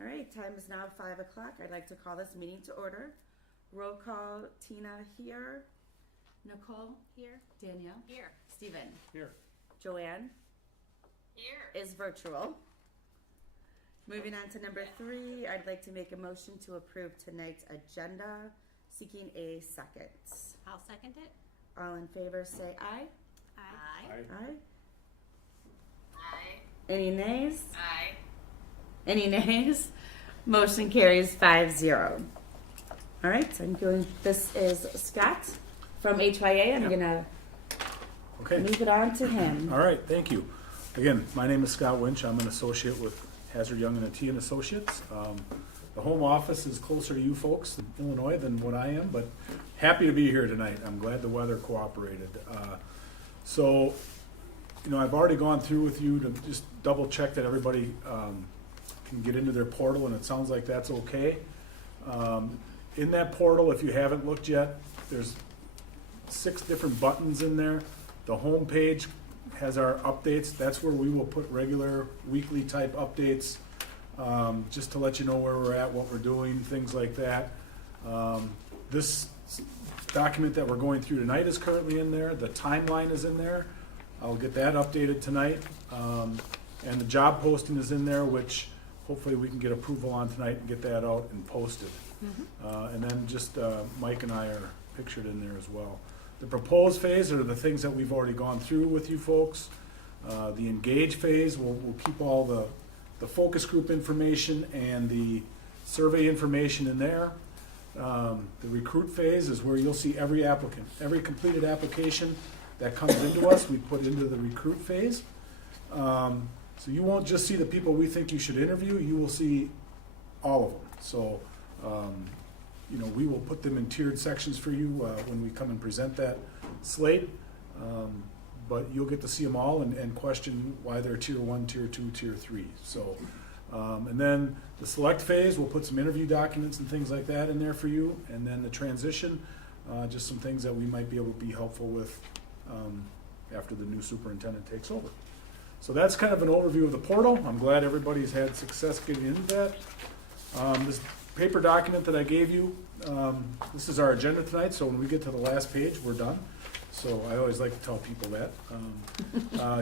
All right, time is now 5 o'clock. I'd like to call this meeting to order. Roll call, Tina here. Nicole? Here. Danielle? Here. Stephen? Here. Joanne? Here. Is virtual. Moving on to number 3, I'd like to make a motion to approve tonight's agenda, seeking a second. I'll second it. All in favor say aye. Aye. Aye. Aye. Any nays? Aye. Any nays? Motion carries 5-0. All right, this is Scott from HYA. I'm going to Okay. move it on to him. All right. Thank you. Again, my name is Scott Winch. I'm an associate with Hazard Young and Atian Associates. The home office is closer to you folks in Illinois than what I am, but happy to be here tonight. I'm glad the weather cooperated. So, I've already gone through with you to just double check that everybody can get into their portal, and it sounds like that's okay. In that portal, if you haven't looked yet, there's 6 different buttons in there. The home page has our updates. That's where we will put regular weekly type updates, just to let you know where we're at, what we're doing, things like that. This document that we're going through tonight is currently in there. The timeline is in there. I'll get that updated tonight. And the job posting is in there, which hopefully we can get approval on tonight and get that out and posted. And then just Mike and I are pictured in there as well. The proposed phase are the things that we've already gone through with you folks. The engage phase, we'll keep all the focus group information and the survey information in there. The recruit phase is where you'll see every applicant. Every completed application that comes into us, we put into the recruit phase. So you won't just see the people we think you should interview, you will see all of them. So, we will put them in tiered sections for you when we come and present that slate. But you'll get to see them all and question why they're tier 1, tier 2, tier 3. So, and then the select phase, we'll put some interview documents and things like that in there for you. And then the transition, just some things that we might be able to be helpful with after the new superintendent takes over. So that's kind of an overview of the portal. I'm glad everybody's had success getting into that. This paper document that I gave you, this is our agenda tonight, so when we get to the last page, we're done. So I always like to tell people that.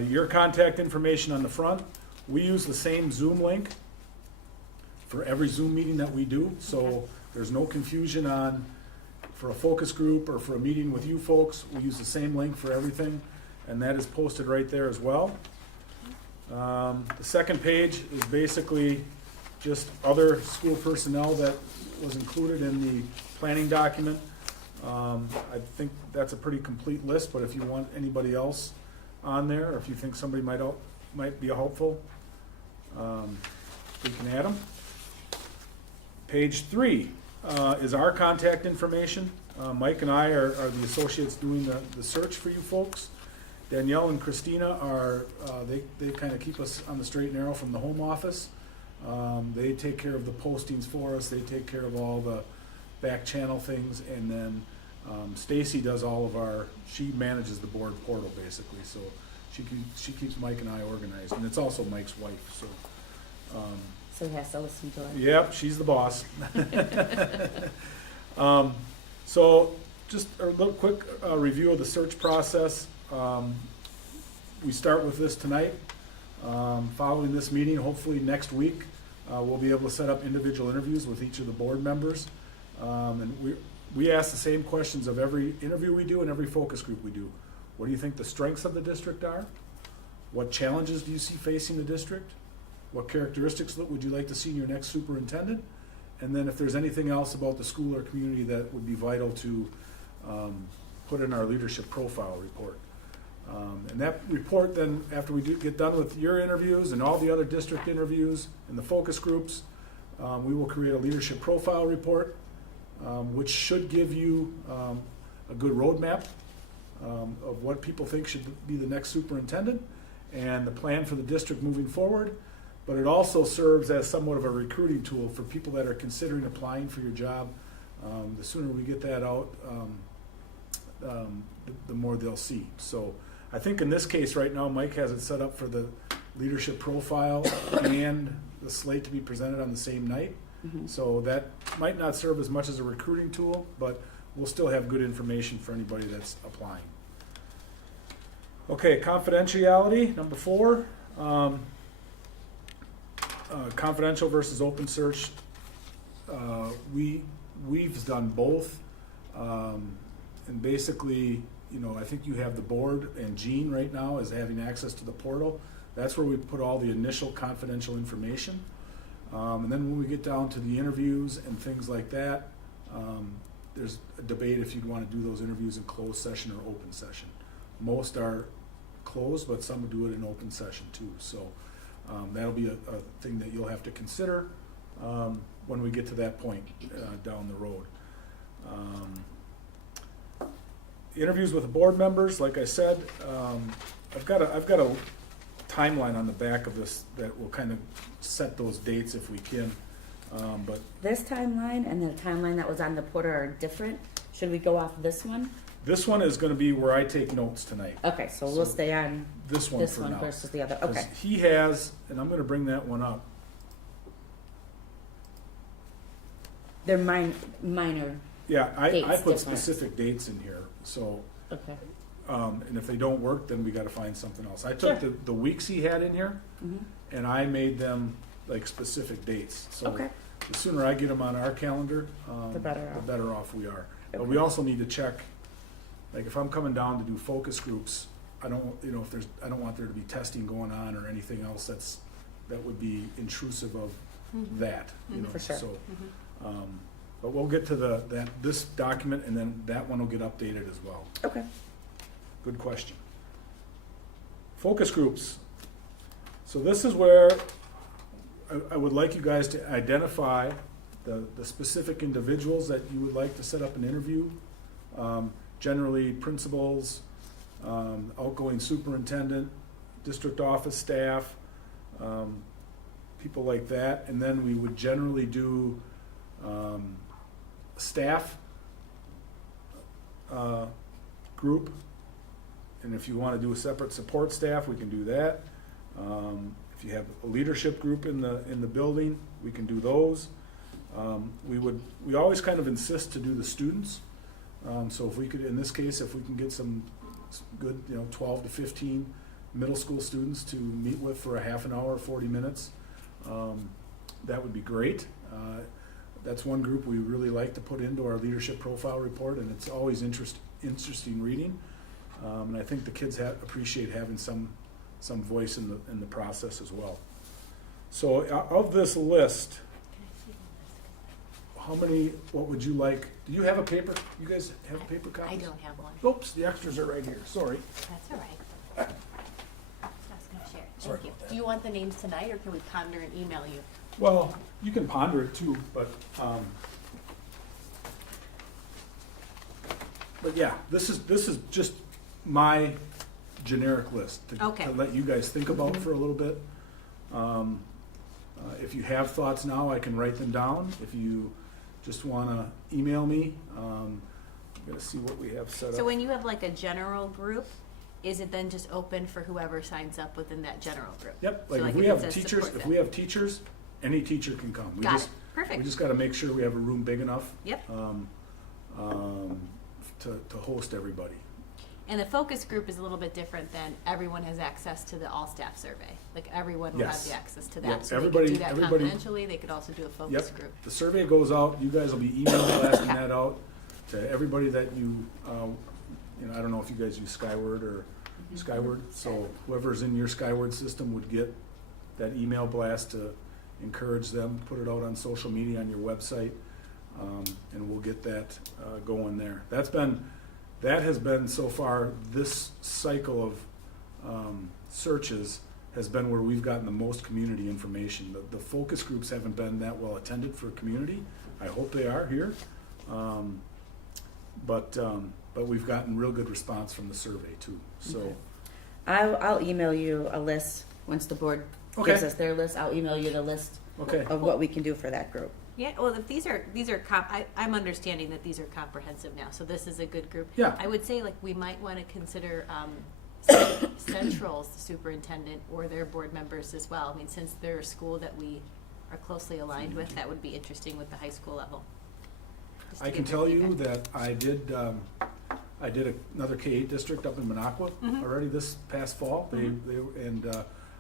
Your contact information on the front. We use the same Zoom link for every Zoom meeting that we do, so there's no confusion for a focus group or for a meeting with you folks. We use the same link for everything, and that is posted right there as well. The second page is basically just other school personnel that was included in the planning document. I think that's a pretty complete list, but if you want anybody else on there, or if you think somebody might be helpful, we can add them. Page 3 is our contact information. Mike and I are the associates doing the search for you folks. Danielle and Christina are, they kind of keep us on the straight and narrow from the home office. They take care of the postings for us. They take care of all the back channel things. And then Stacy does she manages the board portal basically. So she keeps Mike and I organized. And it's also Mike's wife. So he has to listen to it. Yep, she's the boss. So just a little quick review of the search process. We start with this tonight. Following this meeting, hopefully next week, we'll be able to set up individual interviews with each of the board members. And we ask the same questions of every interview we do and every focus group we do. What do you think the strengths of the district are? What challenges do you see facing the district? What characteristics would you like to see in your next superintendent? And then if there's anything else about the school or community that would be vital to put in our leadership profile report. And that report then, after we get done with your interviews and all the other district interviews and the focus groups, we will create a leadership profile report, which should give you a good roadmap of what people think should be the next superintendent and the plan for the district moving forward. But it also serves as somewhat of a recruiting tool for people that are considering applying for your job. The sooner we get that out, the more they'll see. So I think in this case right now, Mike has it set up for the leadership profile and the slate to be presented on the same night. So that might not serve as much as a recruiting tool, but we'll still have good information for anybody that's applying. Okay, confidentiality, number 4. Confidential versus open search. We've done both. And basically, you know, I think you have the board and Jean right now is having access to the portal. That's where we put all the initial confidential information. And then when we get down to the interviews and things like that, there's a debate if you'd want to do those interviews in closed session or open session. Most are closed, but some do it in open session too. So that'll be a thing that you'll have to consider when we get to that point down the road. Interviews with the board members, like I said, I've got a timeline on the back of this that will kind of set those dates if we can. But This timeline and the timeline that was on the portal are different. Should we go off this one? this one is going to be where I take notes tonight. Okay, so we'll stay on This one this for one now. versus the other. 'Cause Okay. he has, and I'm going to bring that one up. They're minor. Yeah, I Dates put different. specific dates in here. So, Okay. and if they don't work, then we got to find something else. I took Sure. the weeks he had in here, Mhm. and I made them like specific dates. So Okay. the sooner I get them on our calendar, The better off. off we are. But Okay. we also need to check, like if I'm coming down to do focus groups, I don't, you know, I don't want there to be testing going on or anything else that would be intrusive of that, you know. For sure. So, but we'll get to this document and then that one will get updated as well. Okay. Good question. Focus groups. So this is where I would like you guys to identify the specific individuals that you would like to set up an interview. Generally principals, outgoing superintendent, district office staff, people like that. And then we would generally do staff group. And if you want to do a separate support staff, we can do that. If you have a leadership group in the building, we can do those. We always kind of insist to do the students. So if we could, in this case, if we can get some good, 12 to 15 middle school students to meet with for a half an hour, 40 minutes, that would be great. That's one group we really like to put into our leadership profile report, and it's always interesting reading. And I think the kids appreciate having some voice in the process as well. So of this list, what would you like? Do you have a paper? You guys have a paper copy? I don't have one. Oops, the extras are right here, sorry. That's all right. I was gonna share. Sorry Thank you. about that. Do you want the names tonight, or can we ponder and email you? Well, you can ponder it too, but yeah, this is just my generic list Okay. to let you guys think about for a little bit. If you have thoughts now, I can write them down. If you just want to email me, I'm gonna see what we have set up. So when you have like a general group, is it then just open for whoever signs up within that general group? Yep, So like if if we it have says teachers, support if we have teachers, any teacher can come. We Got just- it. Perfect. We just gotta make sure we have a room big enough, Yep. to host everybody. And the focus group is a little bit different than everyone has access to the all-staff survey. Like everyone will have Yes. the access to that. Yep, So they everybody- could do that everybody- confidentially. They could also do a focus Yep, group. the survey goes out, you guys will be email blasting Okay. that out to everybody that I don't know if you guys use Skyward or Skyward, so whoever's in your Skyward system would get that email blast to encourage them, put it out on social media, on your website, and we'll get that going there. That has been so far, this cycle of searches has been where we've gotten the most community information. The focus groups haven't been that well attended for community. I hope they are here. But we've gotten real good response from the survey too, so. I'll email you a list once the board gives Okay. us their list. I'll email you the list Okay, of what we can do for that group. Yeah, well, if these are I'm understanding that these are comprehensive now, so this is a good group. Yeah. I would say like we might want to consider Central's superintendent or their board members as well. I mean, since they're a school that we are closely aligned with, that would be interesting with the high school level. Just to I can get their tell you feedback. that I did another K-8 district up in Minocqua already this past fall.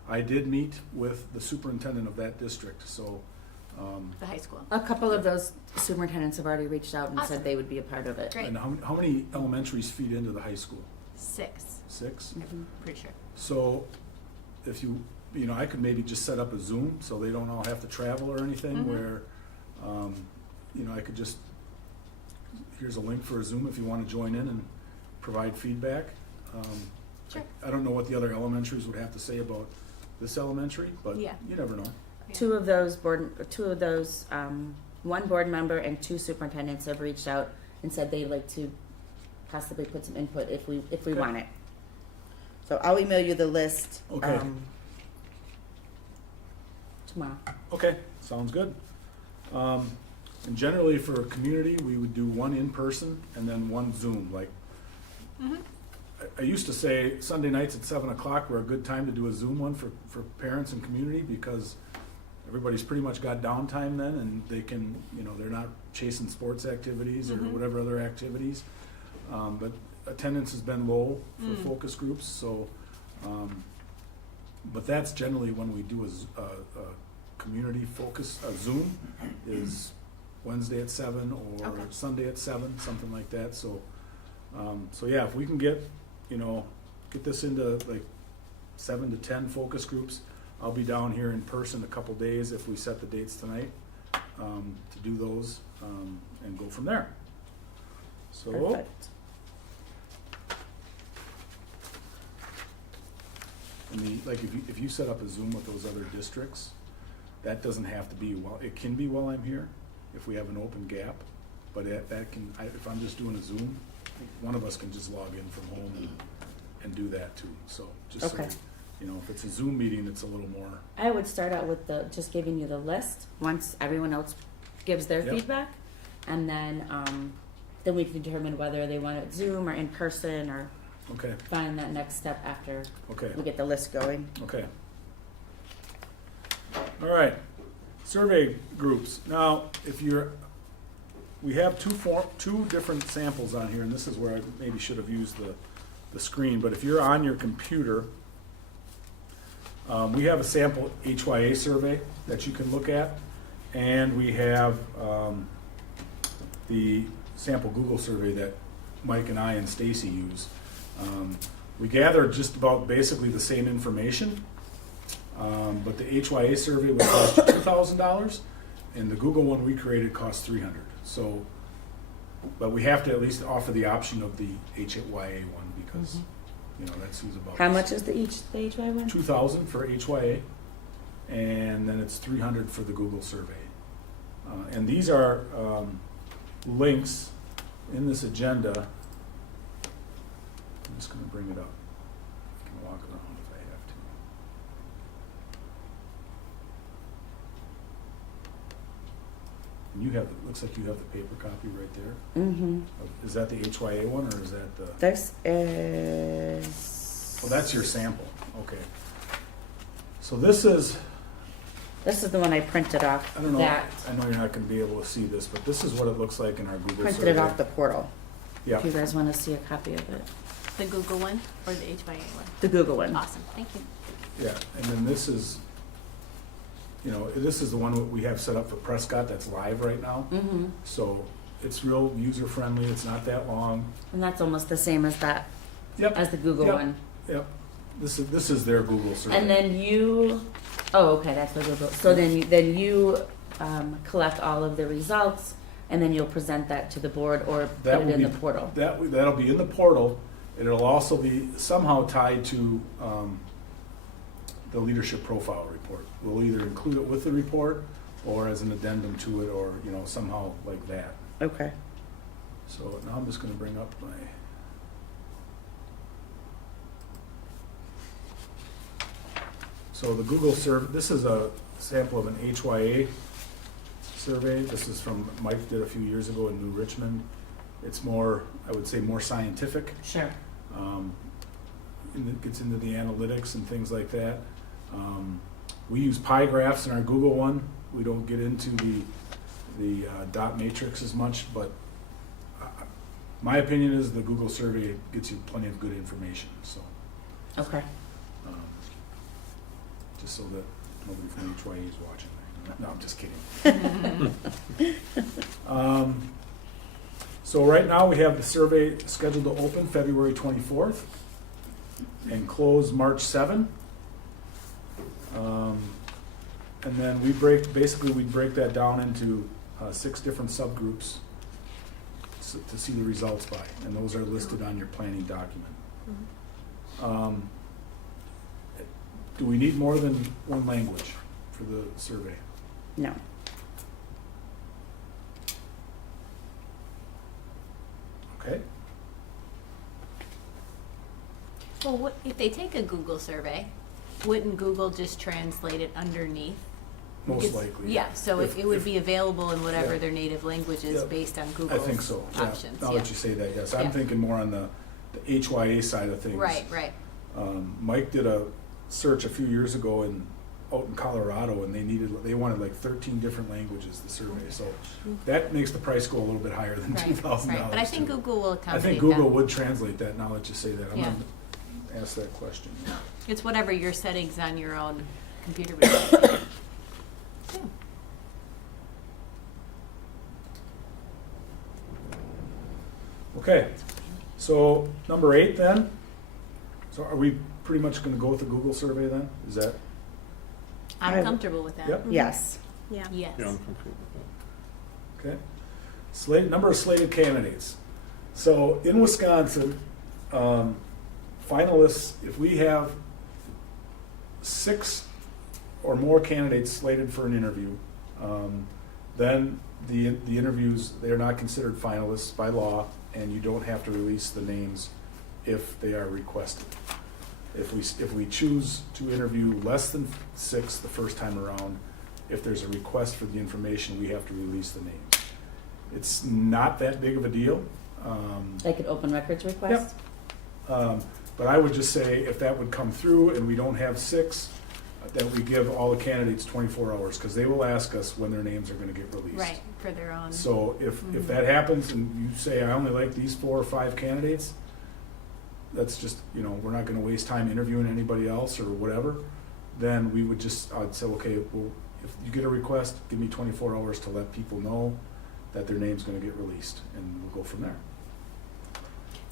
I did meet with the superintendent of that district, so, The high school. A couple of those superintendents have already reached out and Awesome. said they would be a part of it. Great. and how many elementaries feed into the high school? 6, 6? pretty sure. So if you know, I could maybe just set up a Zoom so they don't all have to travel or anything where, you know, I could just, here's a link for a Zoom if you want to join in and provide feedback. Sure. I don't know what the other elementaries would have to say about this elementary, but Yeah. you never know. Two of those, one board member and 2 superintendents have reached out and said they'd like to possibly put some input if we Okay. want it. So I'll email you the list. Okay. Tomorrow. Okay, sounds good. And generally for a community, we would do one in person and then one Zoom, like. I used to say Sunday nights at 7 o'clock were a good time to do a Zoom one for parents and community because everybody's pretty much got downtime then and they can, you know, they're not chasing sports activities or whatever other activities. But attendance has been low for focus groups, so, but that's generally when we do a community focus, a Zoom is Wednesday at 7 or Okay. Sunday at 7, something like that, so. So yeah, if we can get, you know, get this into like 7 to 10 focus groups, I'll be down here in person a couple days if we set the dates tonight, to do those, and go from there. So, Perfect. like if you set up a Zoom with those other districts, that doesn't have to be it can be while I'm here, if we have an open gap, but that can, if I'm just doing a Zoom, one of us can just log in from home and do that too, so, just so, Okay. you know, if it's a Zoom meeting, it's a little more, I would start out with just giving you the list once everyone else gives their Yep. feedback, and then we can determine whether they want it Zoom or in person or okay, find that next step after okay. we get the list going. Okay. All right, survey groups. Now, we have two different samples on here, and this is where I maybe should have used the screen, but if you're on your computer, we have a sample HYA survey that you can look at, and we have the sample Google survey that Mike and I and Stacy use. We gather just about basically the same information, but the HYA survey would cost you $2,000, and the Google one we created cost $300. So, but we have to at least offer the option of the HYA one because you know that's who's about. How much is the HY one? 2,000 for HYA, and then it's 300 for the Google survey. And these are links in this agenda. I'm just going to bring it up. I can walk around if I have to. And you have, it looks like you have the paper copy right there. Mm-hmm. Is that the HYA one, or is that the? This is. Oh, that's your sample. Okay. So this is. This is the one I printed off. I don't know. That I know you're not going to be able to see this, but this is what it looks like in our Google printed survey. it off the portal. Yeah. If you guys want to see a copy of it, The Google one or the HYA one? the Google one. Awesome, thank you. Yeah, and then this is, you know, this is the one that we have set up for Prescott that's live right now. Mm-hmm. So it's real user friendly. It's not that long. And that's almost the same as that, Yep. as the Google Yep. one. Yep. This is their Google survey. And then oh, okay, that's the Google. So then you collect all of the results, and then you'll present that to the board or That put will it in be- the portal. That'll be in the portal, and it'll also be somehow tied to the leadership profile report. We'll either include it with the report or as an addendum to it, or you know somehow like that. Okay. So now I'm just going to bring up my. So the Google survey. This is a sample of an HYA survey. This is from Mike did a few years ago in New Richmond. It's more, I would say, more scientific. Sure. gets into the analytics and things like that. We use pie graphs in our Google one. We don't get into the dot matrix as much, but my opinion is the Google survey gets you plenty of good information, so. Okay. Just so that nobody from HYA is watching. No, I'm just kidding. So right now, we have the survey scheduled to open February 24th and close March 7. And then we break that down into 6 different subgroups to see the results by, and those are listed on your planning document. Do we need more than one language for the survey? No. Okay. Well, if they take a Google survey, wouldn't Google just translate it underneath? Most Because- likely. Yeah, so If- it would if- be available in whatever Yeah. their native language is Yeah. based on I Google's think so, yeah. options. Now Yeah. that you say that, yes. Yeah. I'm thinking more on the HYA side of things. Right. Mike did a search a few years ago out in Colorado, and they wanted like 13 different languages, the survey. So that makes the price go a little bit higher than Right, $2,000. right. But I think too. Google will I accommodate think Google that. would translate that now that you say that. I'm Yeah. gonna ask that question. It's whatever your settings on your own computer would be. Yeah. Okay, so number 8 then. So are we pretty much gonna go with the Google survey then? Is that? I'm comfortable with that. Yep. Yes. Yes. Yeah, I'm comfortable with Okay. Number of slated candidates. So in Wisconsin, finalists, if we have 6 or more candidates slated for an interview, then the interviews, they're not considered finalists by law, and you don't have to release the names if they are requested. If we choose to interview less than 6 the first time around, if there's a request for the information, we have to release the names. It's not that big of a deal. Like an open records request? But I would just say if that would come through and we don't have 6, that we give all the candidates 24 hours, because they will ask us when their names are going to get released. Right, for their own. So if that happens and you say, I only like these 4 or 5 candidates, that's just, we're not going to waste time interviewing anybody else or whatever, then we would I'd say, okay, well, if you get a request, give me 24 hours to let people know that their name's going to get released, and we'll go from there.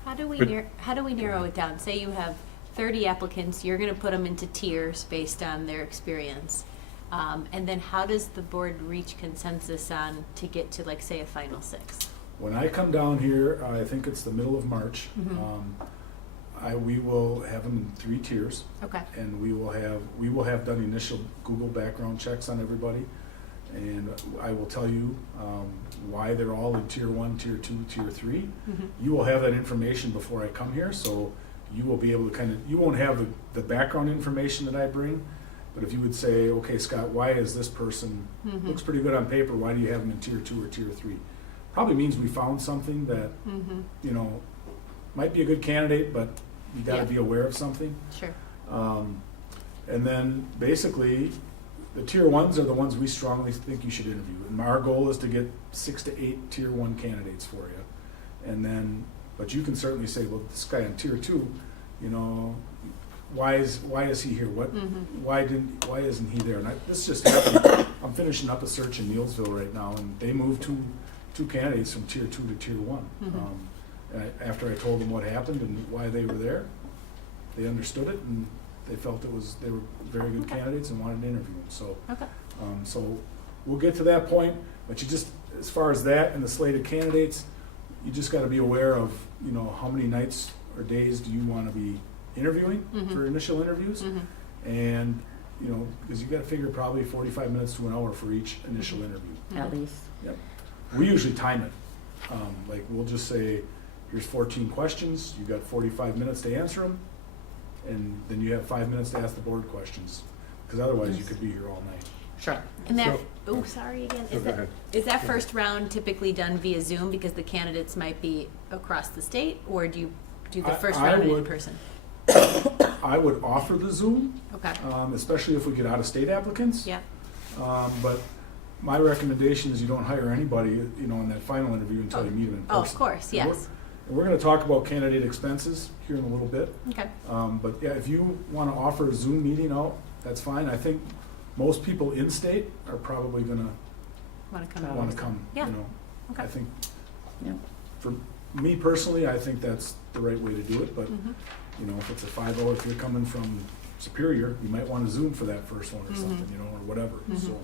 How do we But- how do we narrow it down? Say you have 30 applicants, you're going to put them into tiers based on their experience, and then how does the board reach consensus on to get to, like, say, a final 6? When I come down here, I think it's the middle of March, we will have them in 3 tiers, Okay. and we will have done initial Google background checks on everybody, and I will tell you why they're all in tier 1, tier 2, tier 3. You will have that information before I come here, so you will be able to you won't have the background information that I bring, but if you would say, okay, Scott, why is this person, looks pretty good on paper, why do you have them in tier 2 or tier 3? Probably means we found something that, might be a good candidate, but you gotta Yeah. be aware of something. Sure. And then basically, the tier 1s are the ones we strongly think you should interview. And our goal is to get 6 to 8 tier 1 candidates for you. And then, but you can certainly say, well, this guy in tier 2, why is he here? Why isn't he there? And this just happened. I'm finishing up a search in Neelsville right now, and they moved two candidates from tier 2 to tier 1. After I told them what happened and why they were there, they understood it, and they felt they were very good candidates and wanted to interview them. So, Okay. so we'll get to that point. But you just, as far as that and the slated candidates, you just got to be aware of, how many nights or days do you want to be interviewing for initial interviews, and because you got to figure probably 45 minutes to an hour for each initial interview. At least. Yep. We usually time it. Like we'll just say, here's 14 questions. You got 45 minutes to answer them, and then you have 5 minutes to ask the board questions, because otherwise you could be here all night. Sure. And that, So- sorry again, Oh, is go ahead. that first round typically done via Zoom because the candidates might be across the state, or do you do the first I round in would- person? I would offer the Zoom, Okay. especially if we get out-of-state applicants. Yeah. But my recommendation is you don't hire anybody, you know, in that final interview until you meet them in person. Oh, of course, And yes. we're gonna talk about candidate expenses here in a little bit. Okay. But yeah, if you wanna offer a Zoom meeting out, that's fine. I think most people in-state are probably gonna Want to come wanna over? come, you Yeah. know. Okay. I think, Yep. for me personally, I think that's the right way to do it, but, Mhm. you know, if it's a 5-hour, if you're coming from Superior, you might wanna Zoom for that first one or Mhm. something, you know, or whatever, Mhm. so.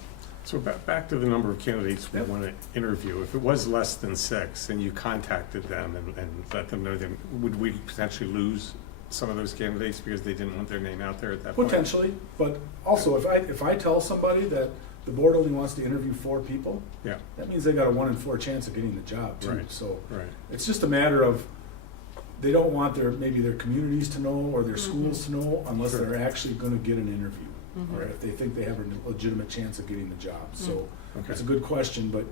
So back to the number of candidates we Yep. want to interview. If it was less than 6 and you contacted them and let them know, then would we potentially lose some of those candidates because they didn't want their name out there at that point? Potentially, but also if I tell somebody that the board only wants to interview 4 people, Yeah, that means they got a 1 in 4 chance of getting the job too. Right. So right. it's just a matter of, they don't want maybe their communities to know or their schools to know unless Sure. they're actually gonna get an interview. Mhm. Or if they think they have a legitimate chance of getting the job. So Okay. it's a good question, but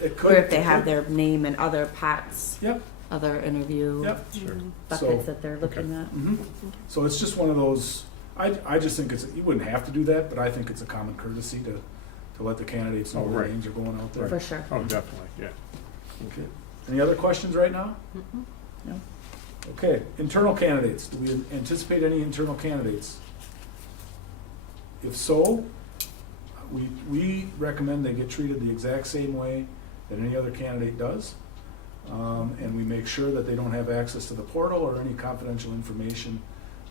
it could. Or if they it have could- their name in other pots, Yep, other interview yep. Sure. Mhm. buckets So- that they're looking at. Mhm. So it's just one of those, I just think you wouldn't have to do that, but I think it's a common courtesy to let the candidates know Oh, their right. names are going out there. For sure. Oh, definitely, yeah. Okay. Any other questions right now? Mhm. No. Okay, internal candidates. Do we anticipate any internal candidates? If so, we recommend they get treated the exact same way that any other candidate does. And we make sure that they don't have access to the portal or any confidential information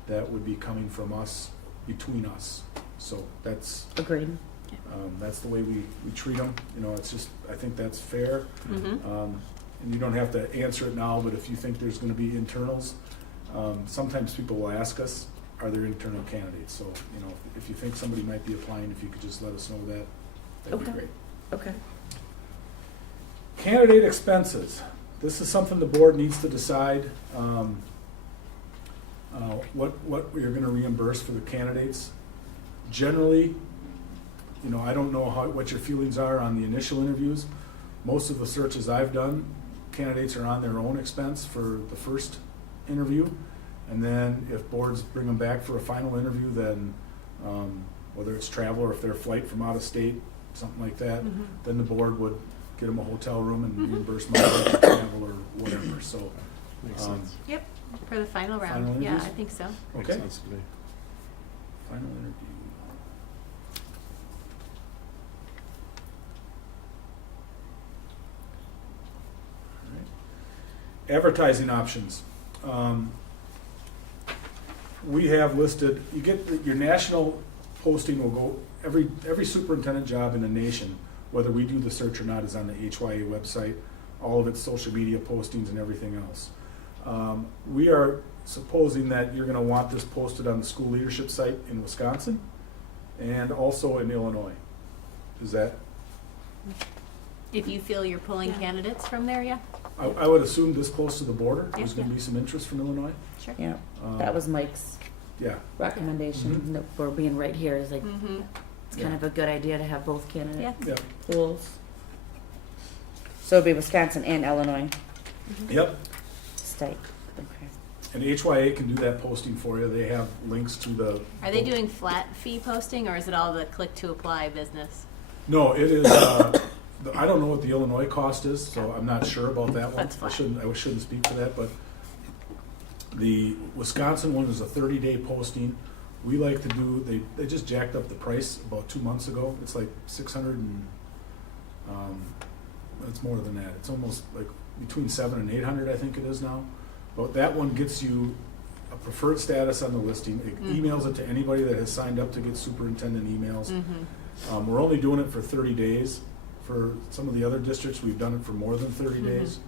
that would be coming from us, between us. So that's the way we treat them. You know, it's just, I think that's fair. Mhm. And you don't have to answer it now, but if you think there's gonna be internals, sometimes people will ask us, are there internal candidates? So, you know, if you think somebody might be applying, if you could just let us know that, that'd be Okay. great. Okay. Candidate expenses. This is something the board needs to decide, what you're gonna reimburse for the candidates. Generally, you know, I don't know what your feelings are on the initial interviews. Most of the searches I've done, candidates are on their own expense for the first interview. And then if boards bring them back for a final interview, then, whether it's travel or if they're flight from out of state, something like that, Mhm. then the board would get them a hotel room and Mhm. reimburse mileage or travel or whatever, so. Makes Um, sense. Yep. For the final round. Final Yeah, interviews? I think so. Makes Okay, sense to me. final interview. All right. Advertising options. We have listed, you get, your national posting will go, every superintendent job in the nation, whether we do the search or not, is on the HYA website, all of its social media postings and everything else. We are supposing that you're gonna want this posted on the school leadership site in Wisconsin and also in Illinois. Is that, If you feel you're pulling Yeah. candidates from there, yeah? I would assume this close to the border, there's Yeah. gonna be some interest from Illinois. Sure. Yeah, Um, that was Mike's Yeah, recommendation, Mhm. that for being right here is like, Mm-hmm. it's kind Yeah. of a good idea to have both Yeah. candidate yeah, pools. So it'd be Wisconsin and Illinois yep. state, okay. And HYA can do that posting for you. They have links to the. Are they doing flat fee posting or is it all the click to apply business? No, it is, I don't know what the Illinois cost is, so I'm not sure about that one. That's fine. I shouldn't speak for that, but the Wisconsin one is a 30-day posting. We like to do, they just jacked up the price about 2 months ago. It's like 600 and, it's more than that. It's almost like between 700 and 800, I think it is now. But that one gets you a preferred status on the listing. It Mhm. emails it to anybody that has signed up to get superintendent emails. Mm-hmm. We're only doing it for 30 days. For some of the other districts, we've done it for more than 30 Mhm. days.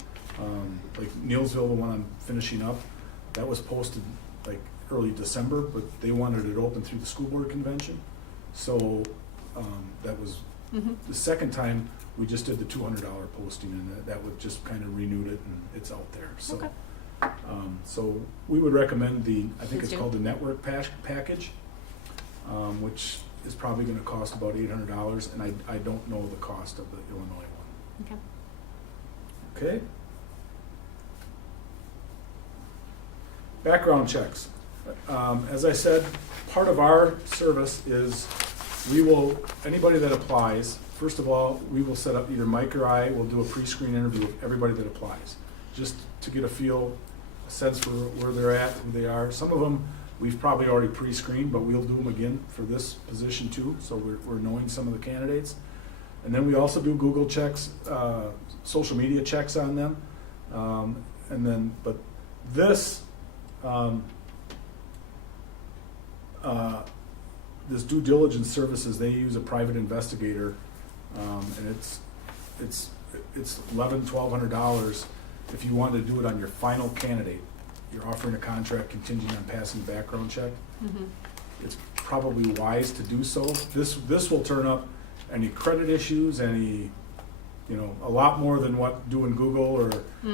Like Neilsville, the one I'm finishing up, that was posted like early December, but they wanted it open through the school board convention. So that was Mm-hmm. the second time we just did the $200 posting, and that would just kind of renewed it, and it's out there. So, Okay. so we would recommend I think Please it's do. called the network package, which is probably going to cost about $800, and I don't know the cost of the Illinois one. Okay. Okay. Background checks. As I said, part of our service is anybody that applies, first of all, we will set up, either Mike or I will do a pre-screen interview with everybody that applies, just to get a sense for where they're at, who they are. Some of them, we've probably already pre-screened, but we'll do them again for this position too, so we're knowing some of the candidates. And then we also do Google checks, social media checks on them. But this, this due diligence services, they use a private investigator, and it's $1,100-$1,200 if you want to do it on your final candidate. You're offering a contract contingent on passing background check. It's probably wise to do so. This will turn up any credit issues, a lot more than what doing Google or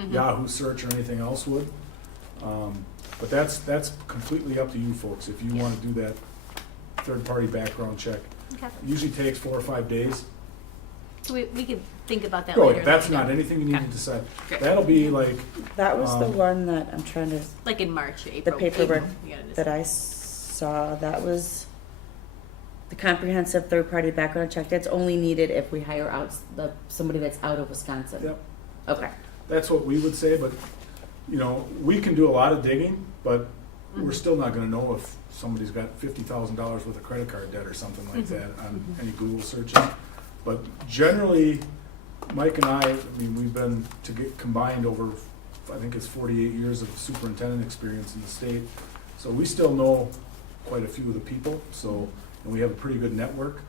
Yahoo search or anything else would. But that's completely up to you folks, if you want to do that third-party background check. Okay. It usually takes 4 or 5 days. So we could think about that Oh, later. yeah, that's let me know. not anything you need Okay. to decide. Great. That'll be like, That was the Um, one that I'm trying to, Like in March, April. paperwork April, you gotta that decide. I saw, that was the comprehensive third-party background check. That's only needed if we hire out somebody that's out of Wisconsin. yep, Okay. that's what we would say, but, we can do a lot of digging, but we're still not gonna know if somebody's got $50,000 worth of credit card debt or something like that on any Google searches. But generally, Mike and I mean, we've been to get combined over, I think it's 48 years of superintendent experience in the state. So we still know quite a few of the people, and we have a pretty good network.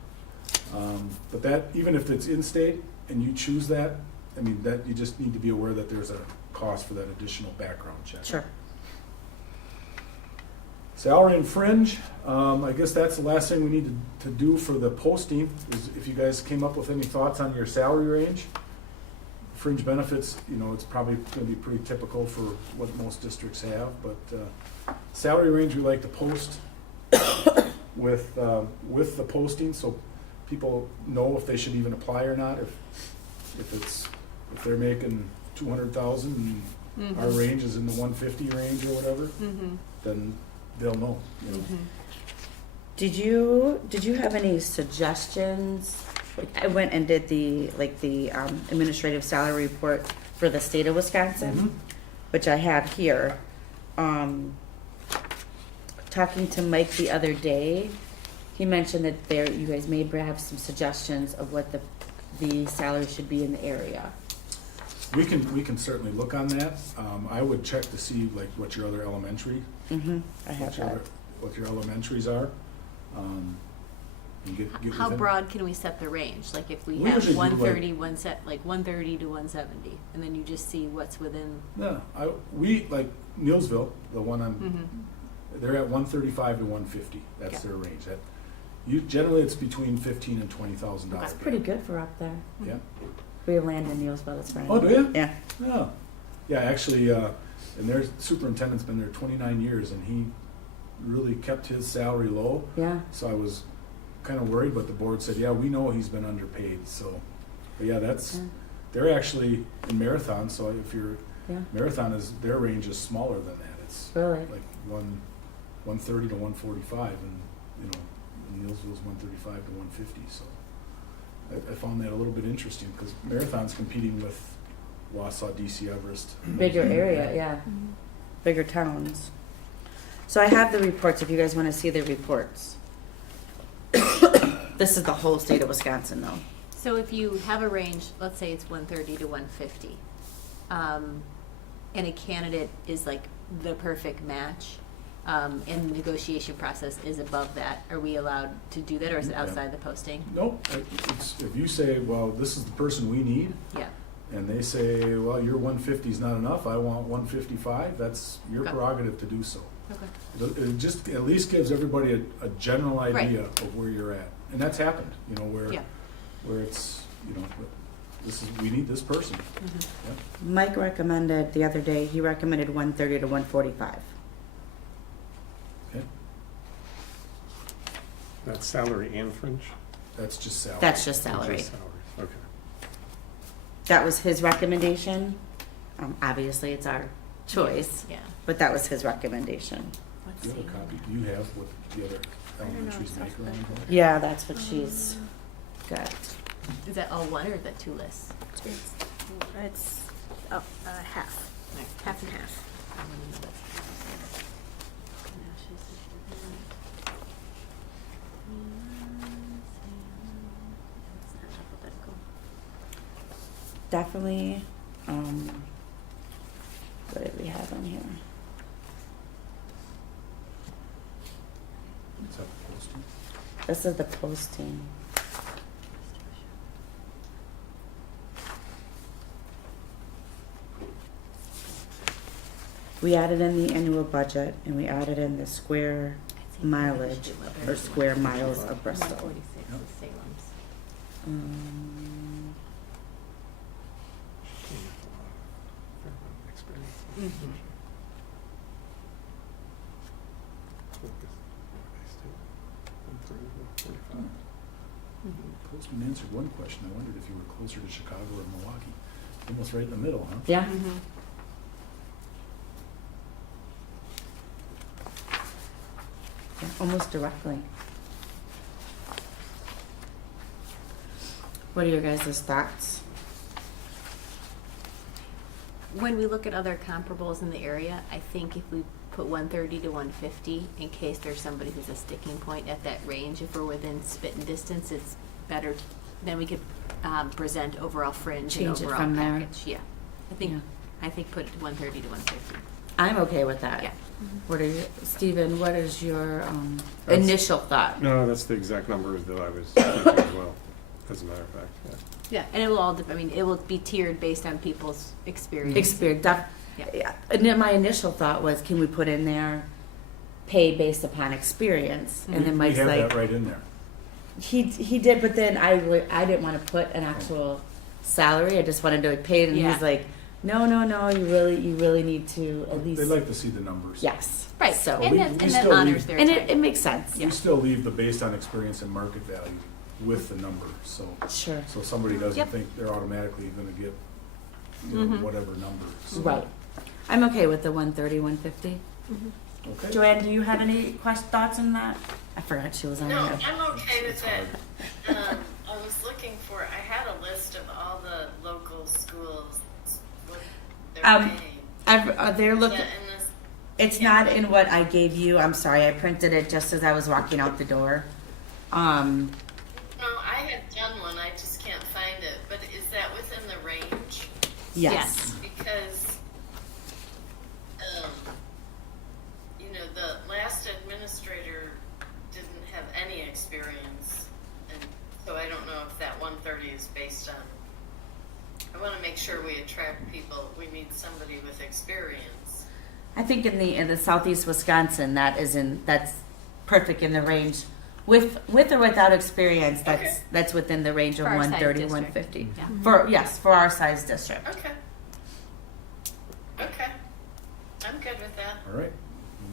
But that, even if it's in-state and you choose that, I mean, that, you just need to be aware that there's a cost for that additional background check. Sure. Salary and fringe, I guess that's the last thing we need to do for the posting, is if you guys came up with any thoughts on your salary range. Fringe benefits, it's probably gonna be pretty typical for what most districts have, but, salary range we like to post with the posting, so people know if they should even apply or not, if they're making 200,000 and our range is in the 150 range or whatever, then they'll know. Did you have any suggestions? Like, I went and did the administrative salary report for the state of Wisconsin, which I have here. Talking to Mike the other day, he mentioned that you guys may have some suggestions of what the salary should be in the area. We can certainly look on that. I would check to see like what your other elementary, I have that. what your elementaries are. And get How within- broad can we set the range? Like if we We have usually do, like- 130, 130 to 170, and then you just see what's within. Yeah, we, like Neilsville, the one they're at 135 to 150. That's Okay. their range. Generally it's between $15,000 and $20,000. That's pretty good for up there. Yeah. We have land in Neosville, that's right. Oh, do you? Yeah. Yeah. Yeah, actually, and their superintendent's been there 29 years, and he really kept his salary low. Yeah. So I was kind of worried, but the board said, yeah, we know he's been underpaid, so, but yeah, they're actually in Marathon, so if you're, Yeah. Marathon their range is smaller than that, it's Really? like 130 to 145, and, Neilsville's 135 to 150, so. I found that a little bit interesting, because Marathon's competing with Wausau, DC, Everest. Bigger area, yeah. Bigger towns. So I have the reports, if you guys want to see the reports. This is the whole state of Wisconsin, though. So if you have a range, let's say it's 130 to 150, and a candidate is like the perfect match, and the negotiation process is above that, are we allowed to do that, or is it Yeah. outside the posting? Nope, if you say, well, this is the person we need, Yeah. and they say, well, your 150 is not enough, I want 155, that's your Okay. prerogative to do so. Okay. It just at least gives everybody a general Right. idea of where you're at. And that's happened, Yeah. where it's, we need this person. Mhm. Yep. Mike recommended the other day, he recommended 130 to 145. Okay, That's salary and fringe? that's just salary. That's just salary. Just salary, okay. That was his recommendation. Obviously, it's our choice, Yeah. but that was his recommendation. Let's Do you have see. a copy? Do you have what the other I don't know, elementaries it's make off around the- here? Yeah, that's what she's got. Is that all one or is that two lists? It's half, half and half. Definitely, what did we have on here? Is that the posting? This is the posting. We added in the annual budget and we added in the square mileage or square miles of Bristol. 146 is Salem's. Um, Mhm. Postman answered one question. I wondered if you were closer to Chicago or Milwaukee. Almost right in the middle, huh? Yeah, Mhm. yeah, almost directly. What are your guys' thoughts? When we look at other comparables in the area, I think if we put 130 to 150, in case there's somebody who's a sticking point at that range, if we're within spitting distance, it's better, then we could present overall fringe and Change it overall from there. package. Yeah, Yeah. I think put 130 to 150. I'm okay with that. Yeah. What are you, Stephen, what is your That's- initial thought? No, that's the exact numbers that I was thinking as well, as a matter of fact, yeah. Yeah, and it will all, I mean, it will be tiered based on people's experience. Experience, Yeah. yeah. And then my initial thought was, can we put in there, pay based upon experience? And then We Mike's have like, that right in there. he did, but then I didn't want to put an actual salary. I just wanted to pay it, and Yeah. he's like, no, you really need to at least. They like to see the numbers. Yes. Right, So, and we- that, we and that still honors leave- their and time. it makes sense. Yeah. We still leave the based on experience and market value with the number, so, Sure. so somebody doesn't Yep. think they're automatically gonna get, you know, Mhm. whatever number. So, Right. I'm okay with the 130, 150. Mhm. Okay. Joanne, do you have any thoughts on that? I forgot she was on No, here. I'm okay with It's it. I was looking for, I had a list of all the local schools, what they're Um, paying. They're Is looking. that in this? It's not in what I gave you. I'm sorry. I printed it just as I was walking out the door. No, I had done one, I just can't find it, but is that within the range? Yes. Because, you know, the last administrator didn't have any experience, and so I don't know if that 130 is based on. I want to make sure we attract people. We need somebody with experience. I think in the southeast Wisconsin, that's perfect in the range. With or without experience, Okay. that's within the range of For our size 130, district. 150. Yeah. For our size district. Okay. Okay. I'm good with that. All right,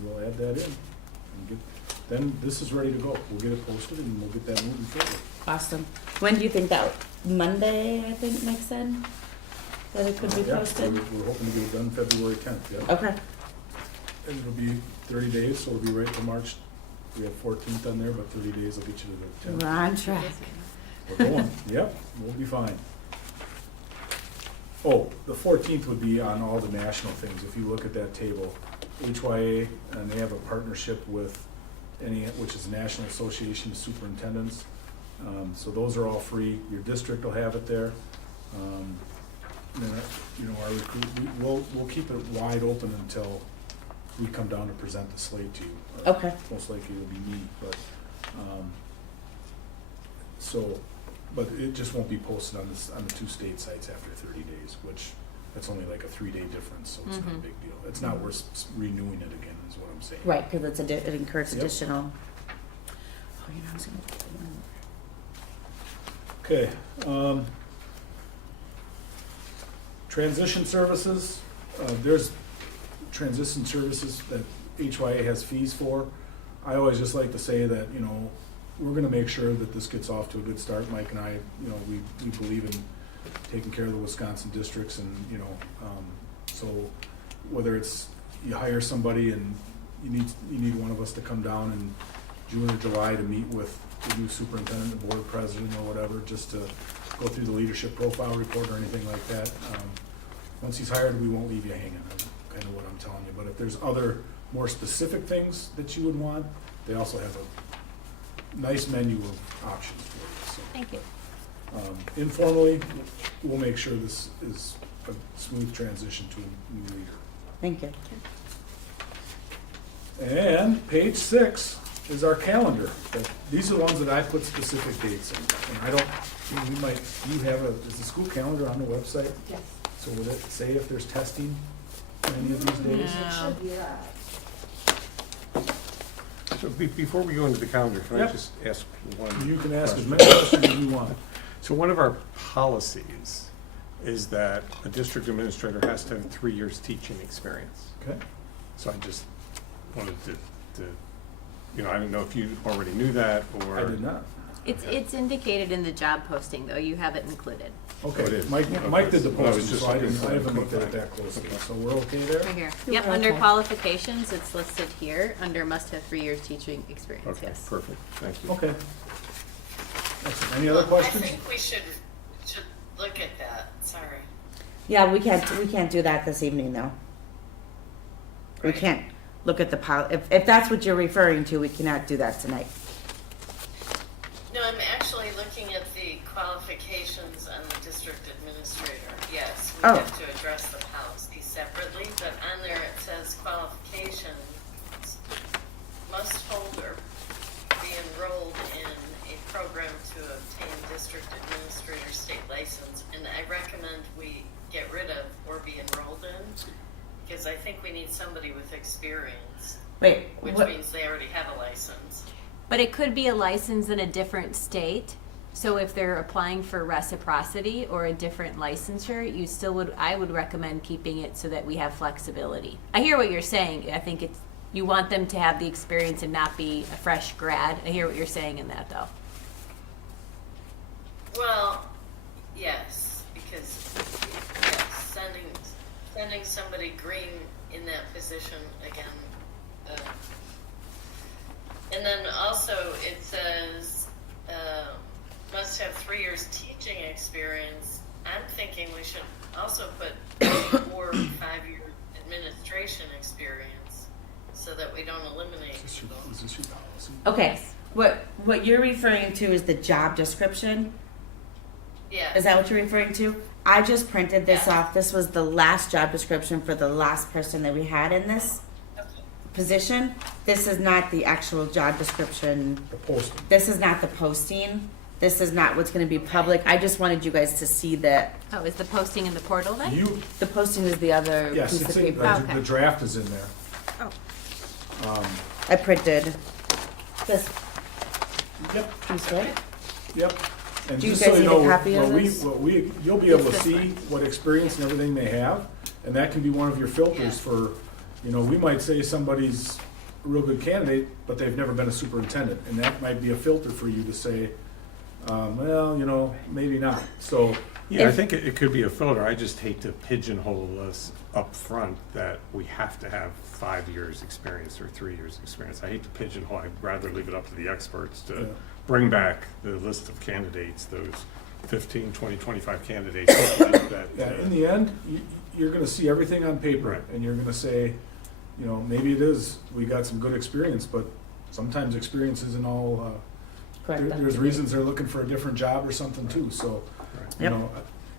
we'll add that in. And then this is ready to go. We'll get it posted and we'll get that moving forward. Awesome. When do you think that Monday? I think Mike said that it could be Yeah, posted. we're hoping to get it done February 10th, yeah. Okay. And it'll be 30 days, so it'll be right to March. We have 14th on there, but 30 days will get you to the We're 10th. on track. We're going, yep, we'll be fine. Oh, the 14th would be on all the national things. If you look at that table, HYA, and they have a partnership with which is National Association of Superintendents. So those are all free. Your district will have it there. And then, you know, our we'll keep it wide open until we come down to present the slate to you. Okay. Most likely it'll be me, but, but it just won't be posted on the two state sites after 30 days, which, that's only like a 3-day difference, so it's not a Mhm. big deal. It's not worth renewing it again, is what I'm saying. Right, because it incurs Yep. additional. Oh, you know, I was gonna. Okay, transition services, there's transition services that HYA has fees for. I always just like to say that, you know, we're gonna make sure that this gets off to a good start. Mike and I, you know, we believe in taking care of the Wisconsin districts and, you know, so whether it's you hire somebody and you need one of us to come down in June or July to meet with the new superintendent, the board president or whatever, just to go through the leadership profile report or anything like that. Once he's hired, we won't leave you hanging, kind of what I'm telling you. But if there's other more specific things that you would want, they also have a nice menu of options for you, so. Thank you. Informally, we'll make sure this is a smooth transition to a new leader. Thank you. And page 6 is our calendar. These are the ones that I put specific dates in. And I don't, we might, do you have is the school calendar on the website? Yes. So would it say if there's testing on any of these days? So before we go into the calendar, can I Yep. just ask one? You can ask as question? many questions as you want. So one of our policies is that a district administrator has to have 3 years teaching experience. Okay? So I just wanted to, you know, I didn't know if you already knew that or. I did not. It's indicated in the job posting, though. You have it included. Okay, Oh, it is. Mike did the Well, I was posting, just so I looking didn't, for I haven't it. looked at it that closely, so we're okay there? Right here. You're Yep, under okay. qualifications, it's listed here, under must have 3 years teaching experience, Okay, yes. perfect, thank you. Okay. Excellent. Any other questions? I think we should look at that, sorry. Yeah, we can't do that this evening, though. We Right. can't look at if that's what you're referring to, we cannot do that tonight. No, I'm actually looking at the qualifications on the district administrator. Yes, we Oh. have to address the policy separately, but on there it says qualifications must hold or be enrolled in a program to obtain district administrator state license. And I recommend we get rid of or be enrolled in, because I think we need somebody with experience, Wait, which what? means they already have a license. But it could be a license in a different state. So if they're applying for reciprocity or a different licensure, you still would, I would recommend keeping it so that we have flexibility. I hear what you're saying. I think it's, you want them to have the experience and not be a fresh grad. I hear what you're saying in that, though. Well, yes, because yes, sending somebody green in that position again. And then also it says must have 3 years teaching experience. I'm thinking we should also put 4 or 5 year administration experience so that we don't eliminate Is this people. your policy? Okay, what you're referring to is the job description? Yeah. Is that what you're referring to? I just printed this Yeah. off. This was the last job description for the last person that we had in this Okay. position. This is not the actual job description. The posting. This is not the posting. This is not what's gonna be public. I just wanted you guys to see that Oh, is the posting in the portal then? You, the posting is the other yes, piece it's of in, paper. Okay. the draft is in there. Oh, I printed this Yep, piece, right? yep. And Do you just guys so you need a know, copy of this? you'll be able to It's this see what experience and everything they have, and that can be one of your filters Yeah. for, you know, we might say somebody's a real good candidate, but they've never been a superintendent, and that might be a filter for you to say, well, you know, maybe not, so, Yeah, I If- think it could be a filter. I just hate to pigeonhole us up front that we have to have 5 years experience or 3 years experience. I hate to pigeonhole. I'd rather leave it up to the experts Yeah. to bring back the list of candidates, those 15, 20, 25 candidates that, yeah, in the end, you're gonna see everything on paper, Right. and you're gonna say, you know, maybe it is, we got some good experience, but sometimes experience isn't all, Correct. there's reasons they're looking for a different job or something too, so, you Yep. know,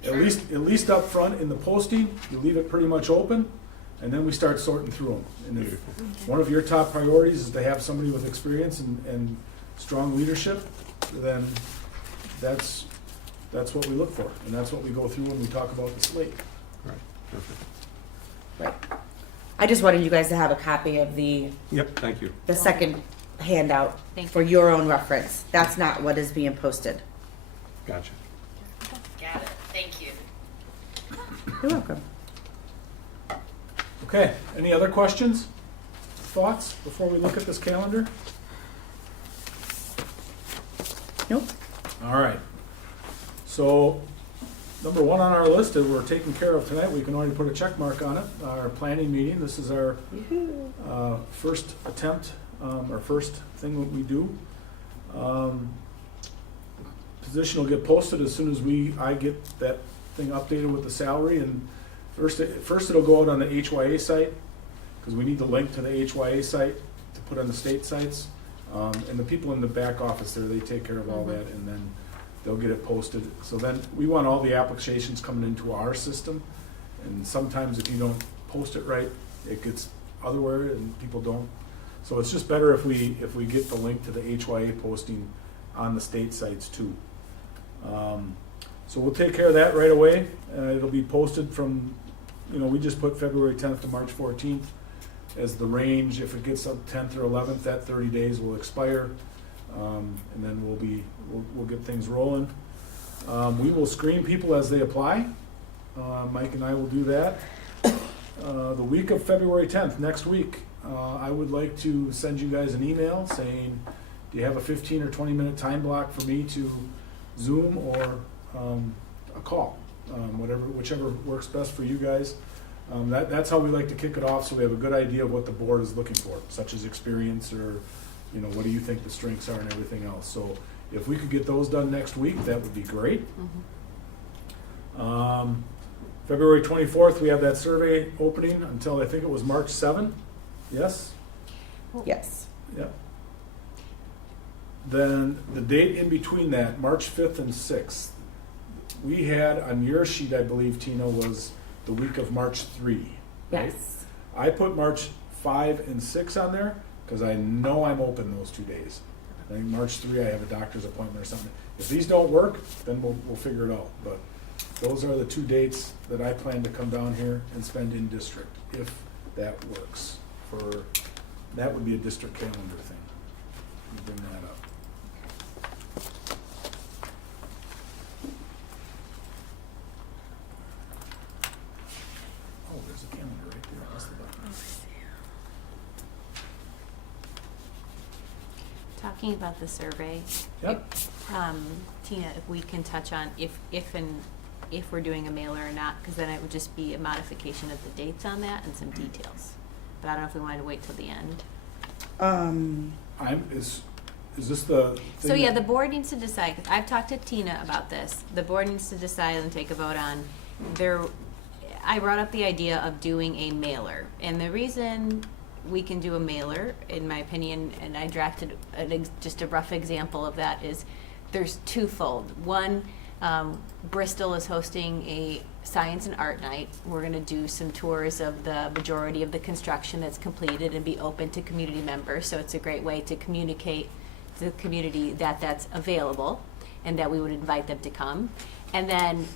at least up front in the posting, you leave it pretty much open, and then we start sorting through them. And if Beautiful. one of your top priorities is to have somebody with experience and strong leadership, then that's what we look for, and that's what we go through when we talk about the slate. Right, perfect. Right. I just wanted you guys to have a copy of the Yep, thank you. second handout Thank for your own reference. That's not what is being posted. Gotcha. Got it. Thank you. You're welcome. Okay, any other questions, thoughts, before we look at this calendar? Nope. All right. So, number one on our list that we're taking care of tonight, we can already put a check mark on it, our planning meeting. This is our first attempt, our first thing that we do. Position will get posted as soon as I get that thing updated with the salary, and first it'll go out on the HYA site, because we need the link to the HYA site to put on the state sites. And the people in the back office there, they take care of all that, and then they'll get it posted. So then, we want all the applications coming into our system, and sometimes if you don't post it right, it gets otherwhere and people don't. So it's just better if we get the link to the HYA posting on the state sites too. So we'll take care of that right away. It'll be posted from, we just put February 10th to March 14th as the range. If it gets up 10th or 11th, that 30 days will expire. And then we'll get things rolling. We will screen people as they apply. Mike and I will do that. The week of February 10th, next week, I would like to send you guys an email saying, do you have a 15 or 20 minute time block for me to Zoom or a call, whichever works best for you guys. That's how we like to kick it off, so we have a good idea of what the board is looking for, such as experience or, what do you think the strengths are and everything else. So if we could get those done next week, that would be great. February 24th, we have that survey opening until I think it was March 7th. Yes? Yes. Yep. Then the date in between that, March 5th and 6th, we had on your sheet, I believe, Tina, was the week of March 3. Right? Yes. I put March 5 and 6 on there because I know I'm open those 2 days. I think March 3 I have a doctor's appointment or something. If these don't work, then we'll figure it out. But those are the 2 dates that I plan to come down here and spend in district, if that works. That would be a district calendar thing. Bring that up. Oh, there's a calendar right there. That's the button. Talking about the survey. Yep. Tina, if we can touch on if we're doing a mailer or not, because then it would just be a modification of the dates on that and some details. But I don't know if we wanted to wait till the end. Is this the thing? So yeah, the board needs to decide, because I've talked to Tina about this. The board needs to decide and take a vote on I brought up the idea of doing a mailer. And the reason we can do a mailer, in my opinion, and I drafted just a rough example of that, is there's twofold. One, Bristol is hosting a science and art night. We're going to do some tours of the majority of the construction that's completed and be open to community members. So it's a great way to communicate to the community that that's available and that we would invite them to come. And then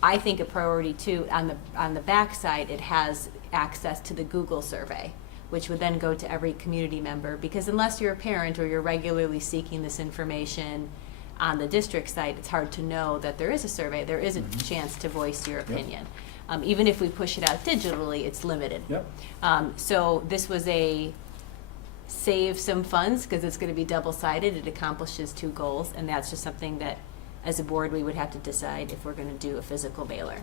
I think a priority too, on the back side, it has access to the Google survey, which would then go to every community member, because unless you're a parent or you're regularly seeking this information on the district site, it's hard to know that there is a survey. There is a chance to voice your opinion. Even if we push it out digitally, it's limited. Yep. So this was a save some funds, because it's going to be double-sided. It accomplishes 2 goals, and that's just something that, as a board, we would have to decide if we're going to do a physical mailer.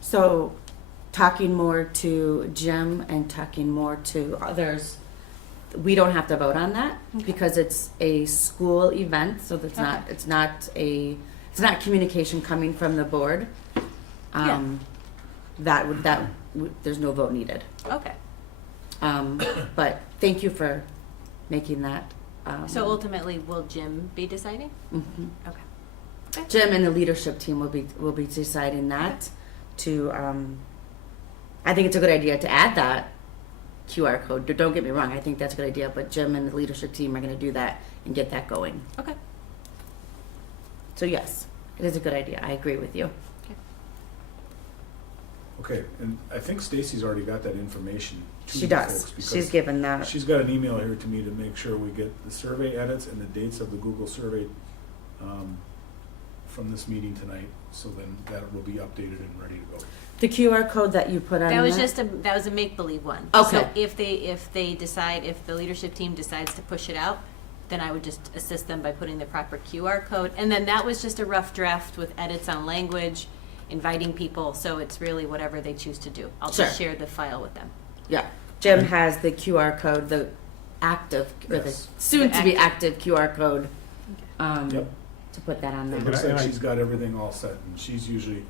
So, talking more to Jim and talking more to others, we don't have to vote on that because it's a school event, so that's it's not communication coming from the board. There's no vote needed. Okay. But thank you for making that. So ultimately, will Jim be deciding? Mhm. Okay. Jim and the leadership team will be deciding that. I think it's a good idea to add that QR code. Don't get me wrong, I think that's a good idea, but Jim and the leadership team are going to do that and get that going. Okay. So yes, it is a good idea. I agree with you. Okay, and I think Stacy's already got that information to She the does. folks, because She's given that. she's got an email here to me to make sure we get the survey edits and the dates of the Google survey from this meeting tonight, so then that will be updated and ready to go. The QR code that you put on That was a make-believe one. Okay. So if they decide, if the leadership team decides to push it out, then I would just assist them by putting the proper QR code. And then that was just a rough draft with edits on language. inviting people, so it's really whatever they choose to do. I'll just Sure. share the file with them. Yeah, Jim has the QR code, the active, or the Yes. soon-to-be active QR code, Yep. to put that on It there. looks And like I- she's got everything all set, and she's usually,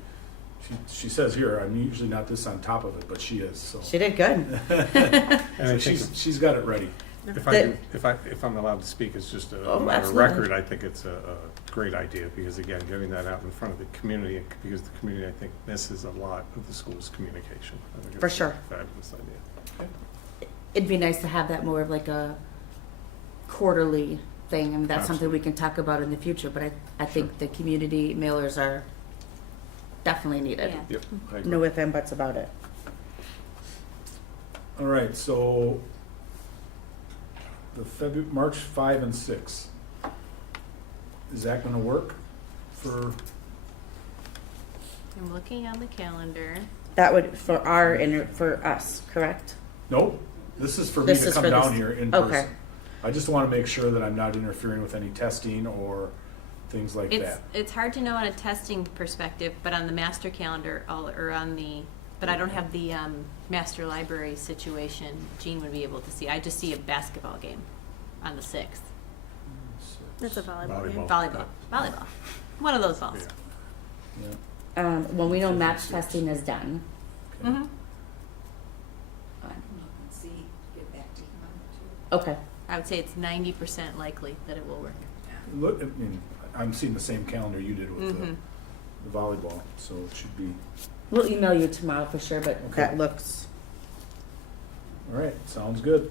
she says here, I'm usually not this on top of it, but she is, so. She did good. And I So think she's got it ready. if I, The- can- if I'm allowed to speak, it's just Oh, a matter of absolutely. record, I think it's a great idea, because again, getting that out in front of the community, because the community, I think, misses a lot of the school's communication. I think For it's a sure. Fabulous idea. It'd be nice to have that more of like a quarterly thing, and that's something we can talk about in the future, but I think the community mailers are definitely needed. Yeah. Yep, I agree. No ifs and buts about it. All right, so the March 5 and 6, is that gonna work for, I'm looking on the calendar. That would, for us, correct? nope, this is for me This to is come for down this- here in okay. person. I just wanna make sure that I'm not interfering with any testing or things like that. It's hard to know on a testing perspective, but on the master calendar, but I don't have the master library situation. Jean would be able to see. I just see a basketball game on the 6th. It's a volleyball game. Volleyball. Volleyball. One of those balls. Yeah. Yeah. When we know match 56. testing is done, Okay. Mhm. okay, I would say it's 90% likely that it will work. Look, I mean, I'm seeing the same calendar you did with Mhm. the volleyball, so it should be, we'll email you tomorrow for sure, but Okay. that looks all right, sounds good.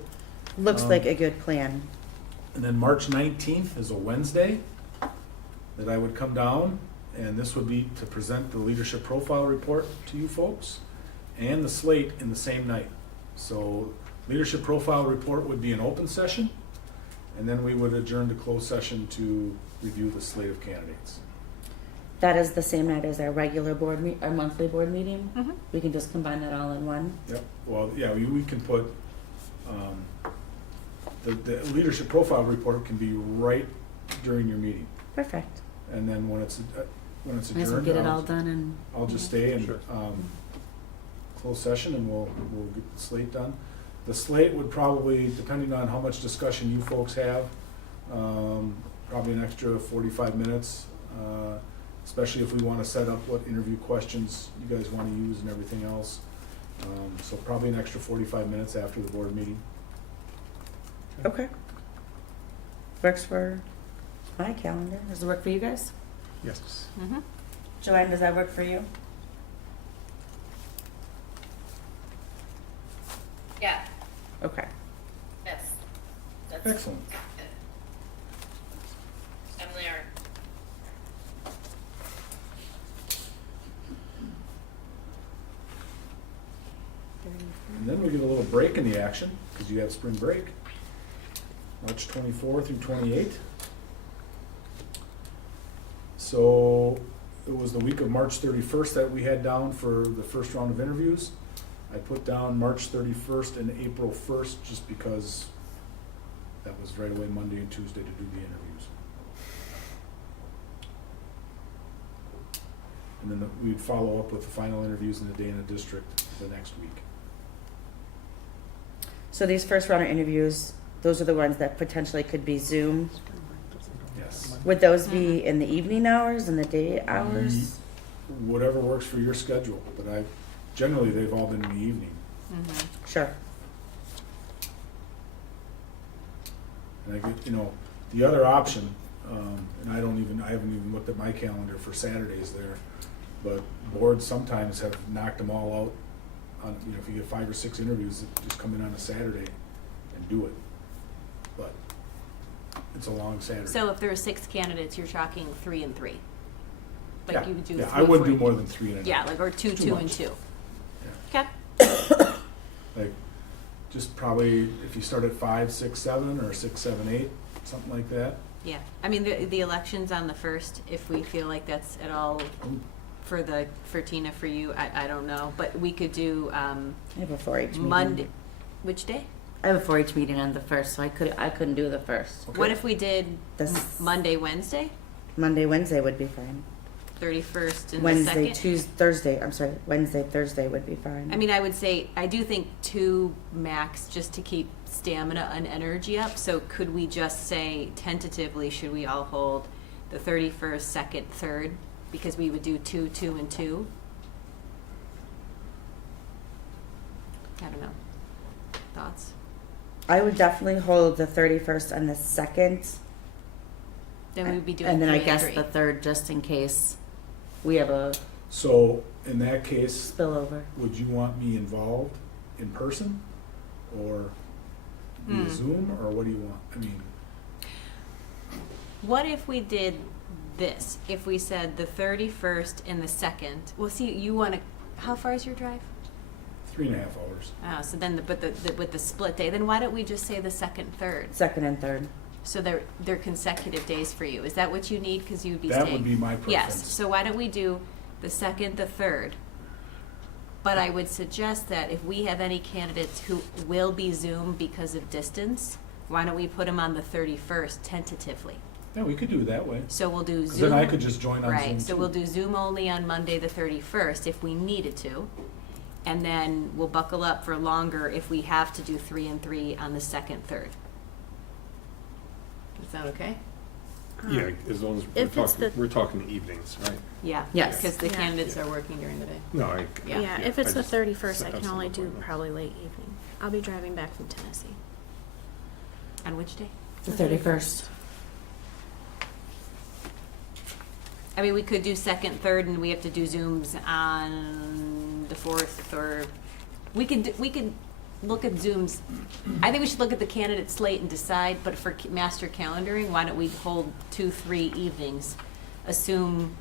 Um, like a good plan. And then March 19th is a Wednesday that I would come down, and this would be to present the leadership profile report to you folks and the slate in the same night. So leadership profile report would be an open session, and then we would adjourn to closed session to review the slate of candidates. That is the same night as our regular our monthly board meeting. Mhm. We can just combine that all in one. Yep, well, yeah, we can put, the leadership profile report can be right during your meeting. Perfect. And then when it's Might as well adjourned, get it all done and. I'll just stay and, Sure. close session and we'll get the slate done. The slate would probably, depending on how much discussion you folks have, probably an extra 45 minutes, especially if we want to set up what interview questions you guys want to use and everything else. So probably an extra 45 minutes after the board meeting. Okay. Works for my calendar. Does it work for you guys? Yes. Mhm. Joanne, does that work for you? Yeah, Okay. that's Excellent. good. I'm there. And then we get a little break in the action, because you have spring break, March 24 through 28. So it was the week of March 31st that we had down for the first round of interviews. I put down March 31st and April 1st just because that was right away Monday and Tuesday to do the interviews. And then we'd follow up with the final interviews in the Dana district the next week. So these first round of interviews, those are the ones that potentially could be Zoom. Yes. Would those be in the evening hours, in the day hours? Whatever works for your schedule, but generally, they've all been in the evening. Mhm. Sure. And I get, the other option, and I haven't even looked at my calendar for Saturdays there, but boards sometimes have knocked them all out on, if you get 5 or 6 interviews, just come in on a Saturday and do it. But it's a long Saturday. So if there are 6 candidates, you're talking 3 and 3. Like Yeah, you would do yeah, 3, I wouldn't 4, do more than 3 in a night. Yeah, like or 2, Too 2, and much. 2. Yeah. Okay. Like, just probably if you start at 5, 6, 7, or 6, 7, 8, something like that. Yeah, I mean, the election's on the 1st, if we feel like that's at all for Tina, for you, I don't know, but we could do, I have a 4-H meeting. Monday, which day? I have a 4-H meeting on the 1st, so I couldn't do the 1st. What if we did This- Monday, Wednesday? Monday, Wednesday would be fine. 31st and the Wednesday, 2nd. Tuesday, Thursday, I'm sorry, Wednesday, Thursday would be fine. I mean, I would say, I do think 2 max, just to keep stamina and energy up. So could we just say tentatively, should we all hold the 31st, 2nd, 3rd? Because we would do 2, 2, and 2. I don't know. Thoughts? I would definitely hold the 31st and the 2nd. Then we would be doing And then 3 I guess and 3. the 3rd, just in case we have a So in that case, spillover. would you want me involved in person or via Zoom, or what do you want? I mean, What if we did this? If we said the 31st and the 2nd? Well, see, you want to, how far is your drive? 3.5 hours. Oh, so then, with the split day, then why don't we just say the 2nd, 3rd? 2nd and 3rd. So they're consecutive days for you. Is that what you need? Because you'd be That staying. would be my preference. Yes. So why don't we do the 2nd, the 3rd? But I would suggest that if we have any candidates who will be Zoom because of distance, why don't we put them on the 31st tentatively? Yeah, we could do it that way. So we'll do 'Cause Zoom. then I could just join on Zoom Right, so too. we'll do Zoom only on Monday, the 31st, if we needed to. And then we'll buckle up for longer if we have to do 3 and 3 on the 2nd, 3rd. Does that okay? Yeah, as long as If it's we're talking evenings, right? Yeah. Yes. Because the Yeah. candidates are working during the day. No, I. Yeah. If it's I the just 31st, I have can some only do appointments. probably late evening. I'll be driving back from Tennessee. On which day? The 31st. I mean, we could do 2nd, 3rd, and we have to do Zooms on the 4th, or we could look at Zooms. I think we should look at the candidate slate and decide, but for master calendaring, why don't we hold 2, 3 evenings? Assume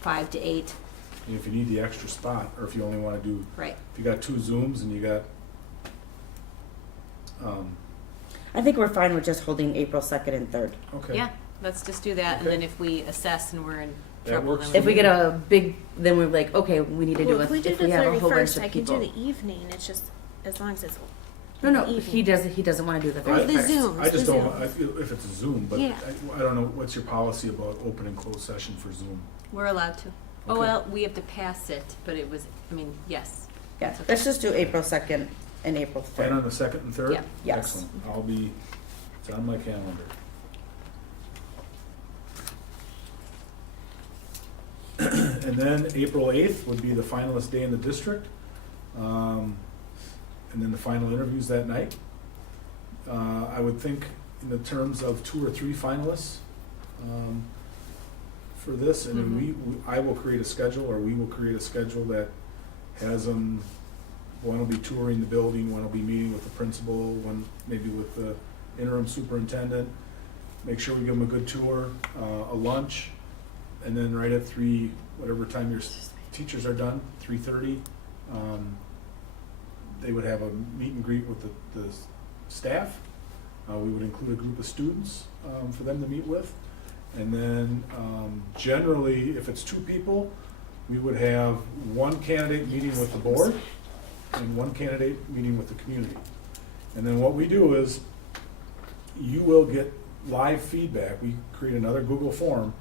5 to 8, And if you need the extra spot, or if you only want to do, right? if you got 2 Zooms and you got, I think we're fine with just holding April 2nd and 3rd. okay. Yeah, let's just do that, and Okay. then if we assess and we're in That trouble, works then for If we get a big, then we're like, okay, we need to do Well, it. if we do If the we have a whole bunch 31st, of I can do people. the evening. It's just as long as it's No, evening. he doesn't want to do the Or 31st. the Zooms. I just the don't, Zooms. I feel if it's a Zoom, but Yeah. I don't know, what's your policy about open and closed session for Zoom? we're allowed to. Oh, Okay. well, we have to pass it, but it was, I mean, yes. Yeah, It's okay. let's just do April 2nd and April And on 3rd. the 2nd and 3rd? Yeah. Yes. Excellent. I'll be, it's on my calendar. And then April 8th would be the finalist day in the district. And then the final interviews that night. I would think in the terms of 2 or 3 finalists for this. And then I will create a schedule, or we will create a schedule that has them, one will be touring the building, one will be meeting with the principal, one maybe with the interim superintendent. Make sure we give them a good tour, a lunch, and then right at 3, whatever time your teachers are done, 3:30, they would have a meet and greet with the staff. We would include a group of students for them to meet with. And then generally, if it's 2 people, we would have 1 candidate meeting with the board and 1 candidate meeting with the community. And then what we do is, you will get live feedback. We create another Google form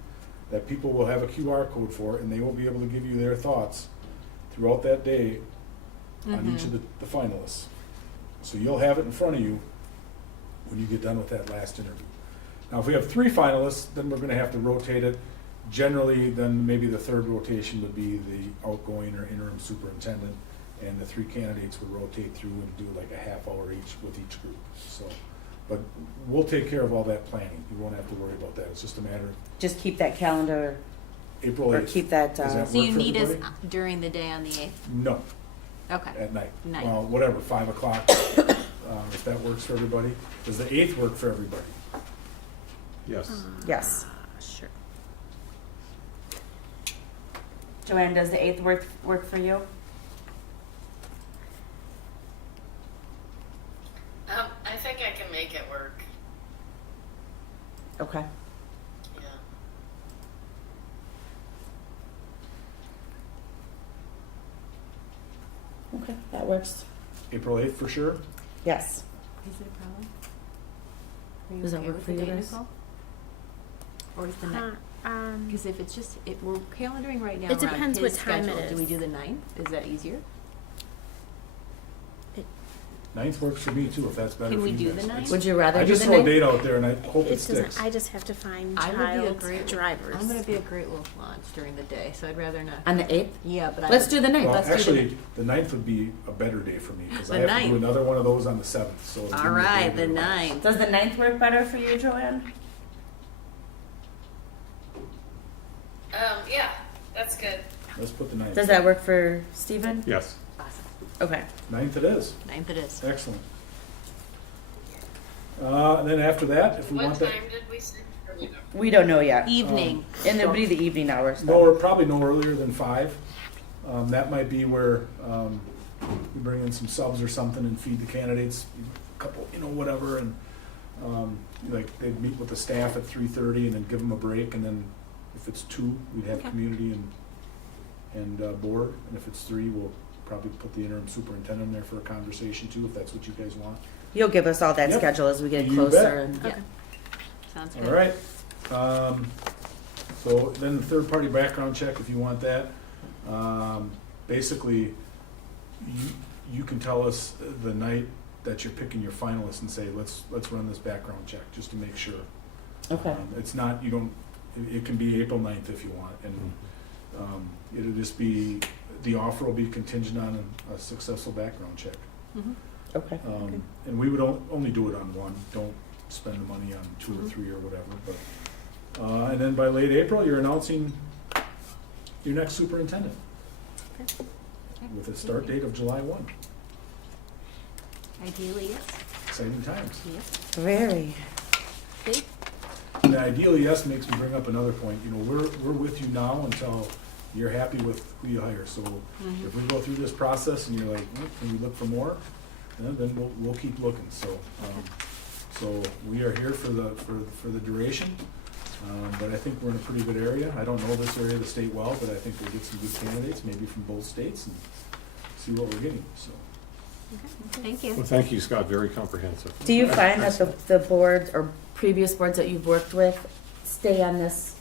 that people will have a QR code for, and they will be able to give you their thoughts throughout that day on each of the finalists. So you'll have it in front of you when you get done with that last interview. Now, if we have 3 finalists, then we're gonna have to rotate it. Generally, then maybe the 3rd rotation would be the outgoing or interim superintendent, and the 3 candidates would rotate through and do like a half hour each with each group, so. But we'll take care of all that planning. You won't have to worry about that. It's just a matter of Just keep that calendar, April or 8th. keep that, Does that So you work for need us everybody? during the day on the 8th? No, Okay. at night. Night. Well, whatever, 5 o'clock, if that works for everybody. Does the 8th work for everybody? Yes. yes. Sure. Joanne, does the 8th work for you? I think I can make it work, Okay. yeah. Okay, that works. April 8th for sure? Yes. Is it a problem? Are you Does that okay work with for the you date, guys? Nicole? Or is the Uh, night? Because if it's just, we're calendaring right now It around depends his what time it schedule. Do we is. do the 9th? Is that easier? 9th works for me too, if that's better Can for we you do guys. the 9th? Would you rather I do just the throw a ninth? date out there and I hope it It doesn't, sticks. I just have to find I would be a child great drivers. I'm gonna be at Great Wolf Launch during the day, so I'd rather not. On the 8th? Yeah, but I. Let's do the 9th. Well, Let's do the actually, the 9th would be a better day for me, because I The have to do 9th. another one of those on the 7th, so. it'll give All me a right, day the to- 9th. Does the 9th work better for you, Joanne? Yeah, that's good. Let's put the 9th. Does that work for Stephen? Yes. Awesome. Okay. 9th it is. 9th it is. Excellent. And then after that, if we What want that, time did we say? Or we don't- We don't know yet. Evening. And it'll be the evening hours. probably no earlier than 5. That might be where, we bring in some subs or something and feed the candidates, a couple, whatever, and, like, they'd meet with the staff at 3:30 and then give them a break, and then if it's 2, we'd have Okay. community and board, and if it's 3, we'll probably put the interim superintendent in there for a conversation too, if that's what you guys want. You'll give us all that Yep. schedule as we get You closer. bet. And Yeah. Sounds good. All right. So then the third-party background check, if you want that. Basically, you can tell us the night that you're picking your finalists and say, let's run this background check, just to make sure. Okay. It's not, it can be April 9th if you want, and it'll just be, the offer will be contingent on a successful background check. Mhm. Okay. And we would only do it on one, don't spend the money on 2 or 3 or whatever, but, and then by late April, you're announcing your next superintendent Okay. with a start date of July 1. Ideally, yes. Exciting times. Yep. Very. Dave? And the ideally, yes, makes me bring up another point, we're with you now until you're happy with who you hire, so Mhm. if we go through this process and you're like, can we look for more? Then we'll keep looking, so we are here for the duration, but I think we're in a pretty good area. I don't know this area of the state well, but I think we'll get some good candidates, maybe from both states, and see what we're getting, so. Thank you. Well, thank you, Scott, very comprehensive. Do you find that the boards or previous boards that you've worked with stay on this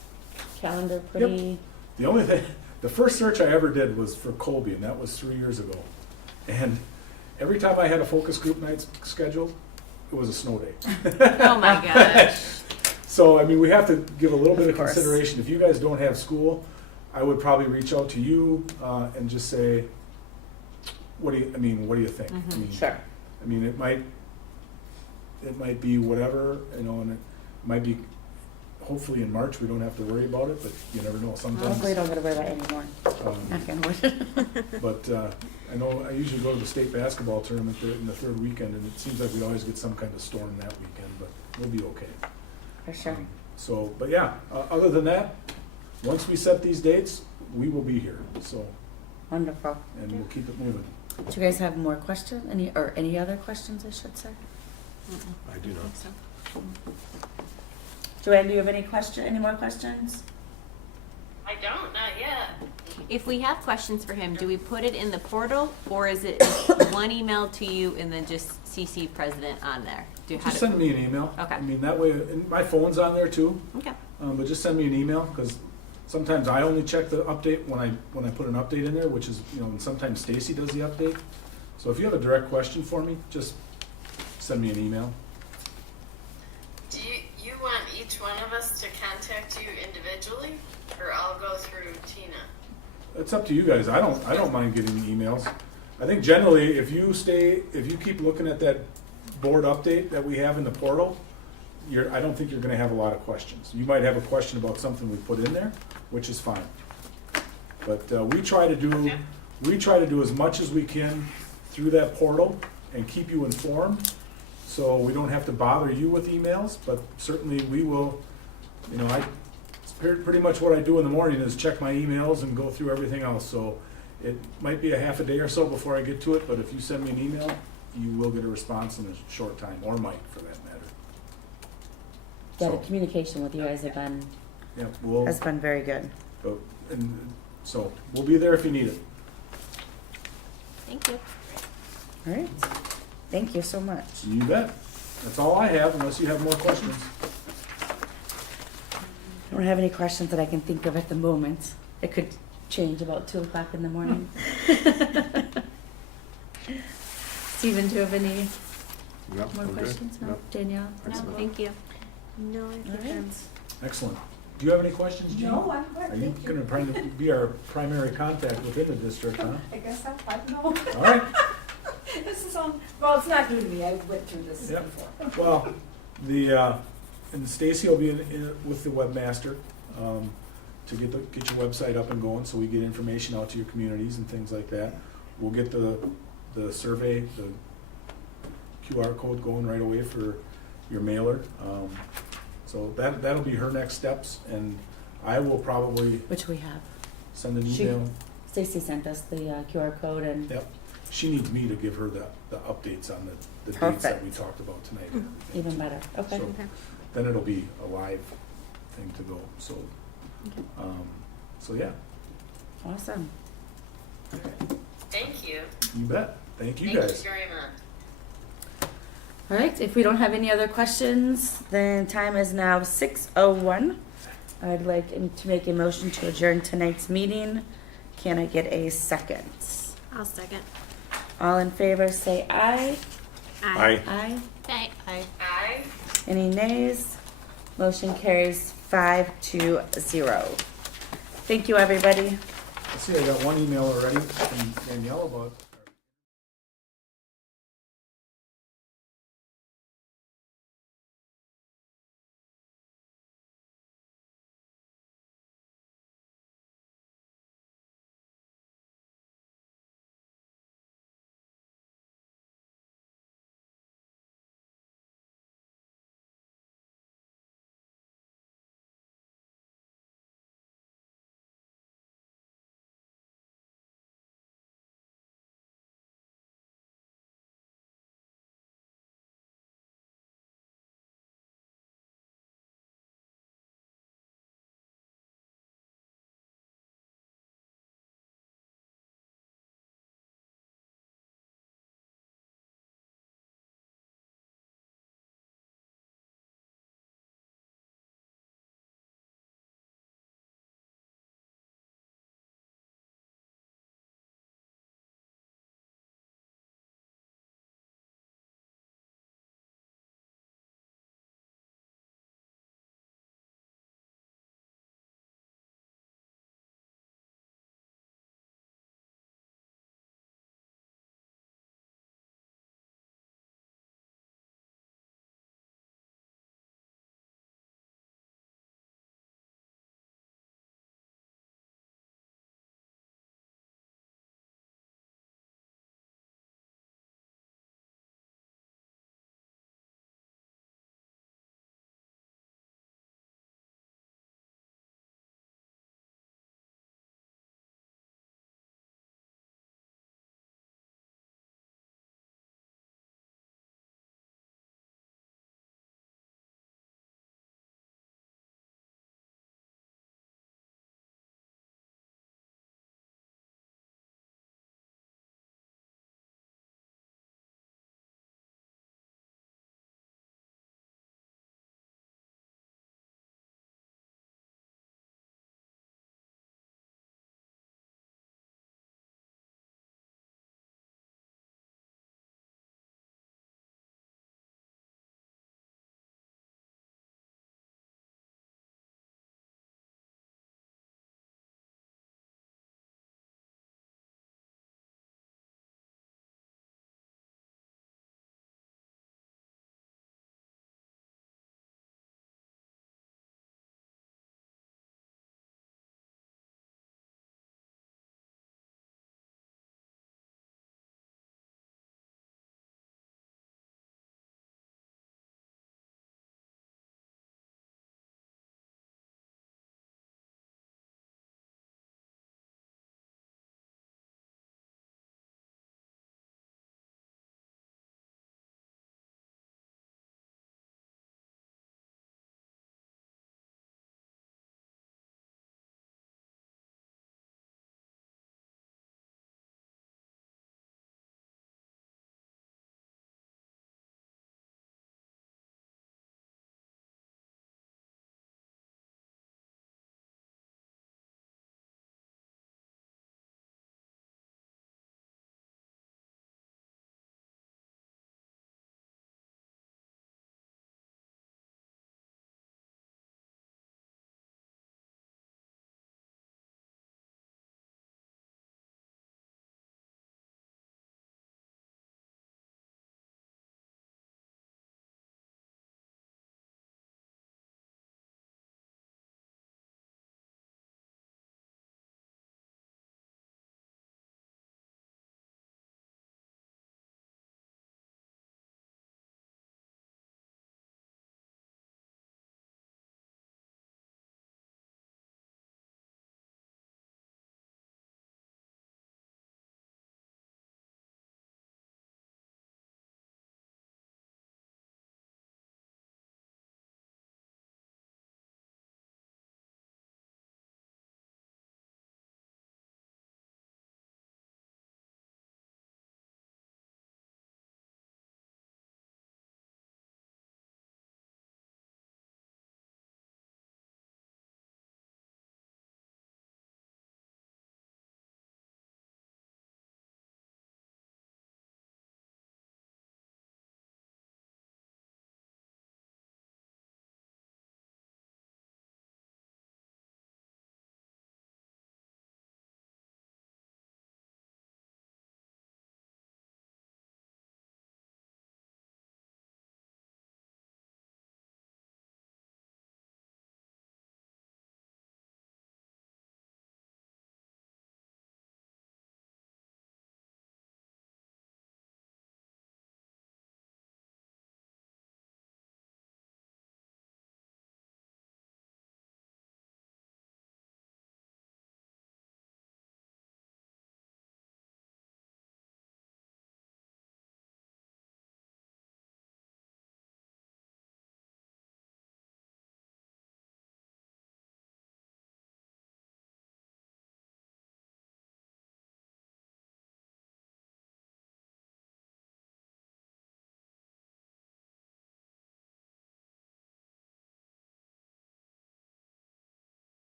calendar pretty? The only thing, the first search I ever did was for Colby, and that was 3 years ago. And every time I had a focus group night scheduled, it was a snow day. Oh my gosh. So, we have to give a little bit of Of course. consideration. If you guys don't have school, I would probably reach out to you and just say, what do you think? Mhm. Sure. It might be whatever, and it might be, hopefully in March, we don't have to worry about it, but you never know, sometimes. Hopefully we don't gotta worry about it anymore. um, Knock on wood. But I know I usually go to the state basketball tournament in the third weekend, and it seems like we always get some kind of storm that weekend, but we'll be okay. For sure. So, but yeah, other than that, once we set these dates, we will be here, so, Wonderful. and we'll keep it moving. Do you guys have more questions? Any other questions, I should say? I do not. So, Joanne, do you have any more questions? I don't, not yet. if we have questions for him, do we put it in the portal, or is it one email to you and then just CC president on there? Just send me an email. Okay. That way, and my phone's on there too, Okay. but just send me an email, because sometimes I only check the update when I put an update in there, which is, and sometimes Stacy does the update. So if you have a direct question for me, just send me an email. Do you want each one of us to contact you individually, or I'll go through Tina? It's up to you guys. I don't mind getting the emails. I think generally, if you keep looking at that board update that we have in the portal, I don't think you're gonna have a lot of questions. You might have a question about something we put in there, which is fine. But we try to do as much as we can through that portal and keep you informed, so we don't have to bother you with emails, but certainly we will, it's pretty much what I do in the morning is check my emails and go through everything else, so it might be a half a day or so before I get to it, but if you send me an email, you will get a response in a short time, or Mike for that matter. Yeah, the So, communication with you guys yeah, has been very good. so we'll be there if you need it. Thank you. All right. Thank you so much. You bet. That's all I have, unless you have more questions. I don't have any questions that I can think of at the moment. It could change about 2:00 in the morning. Steven, do you have any No, more I'm good. questions? No? No. Danielle? No, Excellent. thank you. No, I All think right. I'm. Excellent. Do you have any questions, Jean? No, I'm good, Are you thank you. gonna try to be our primary contact within the district, huh? I guess I don't know. All right. This is on, well, it's not new to me, I went through this Yep. before. Well, and Stacy will be with the webmaster, to get your website up and going, so we get information out to your communities and things like that. We'll get the survey, the QR code going right away for your mailer. So that'll be her next steps, and I will probably Which we have. send an She- email. Stacy sent us the QR code and Yep. She needs me to give her the updates on the dates that we Perfect. talked about tonight. and everything. even better. Okay. So- Okay. Then it'll be a live thing to go, so, so yeah, Awesome. Thank you. you bet. Thank you Thank guys. you very much. All right, if we don't have any other questions, then time is now 6:01. I'd like to make a motion to adjourn tonight's meeting. Can I get a second? I'll second. All in favor, say aye. Aye. Aye. Aye. Aye. Any nays? Motion carries 5-0. Thank you, everybody. I see I got one email already from Danielle about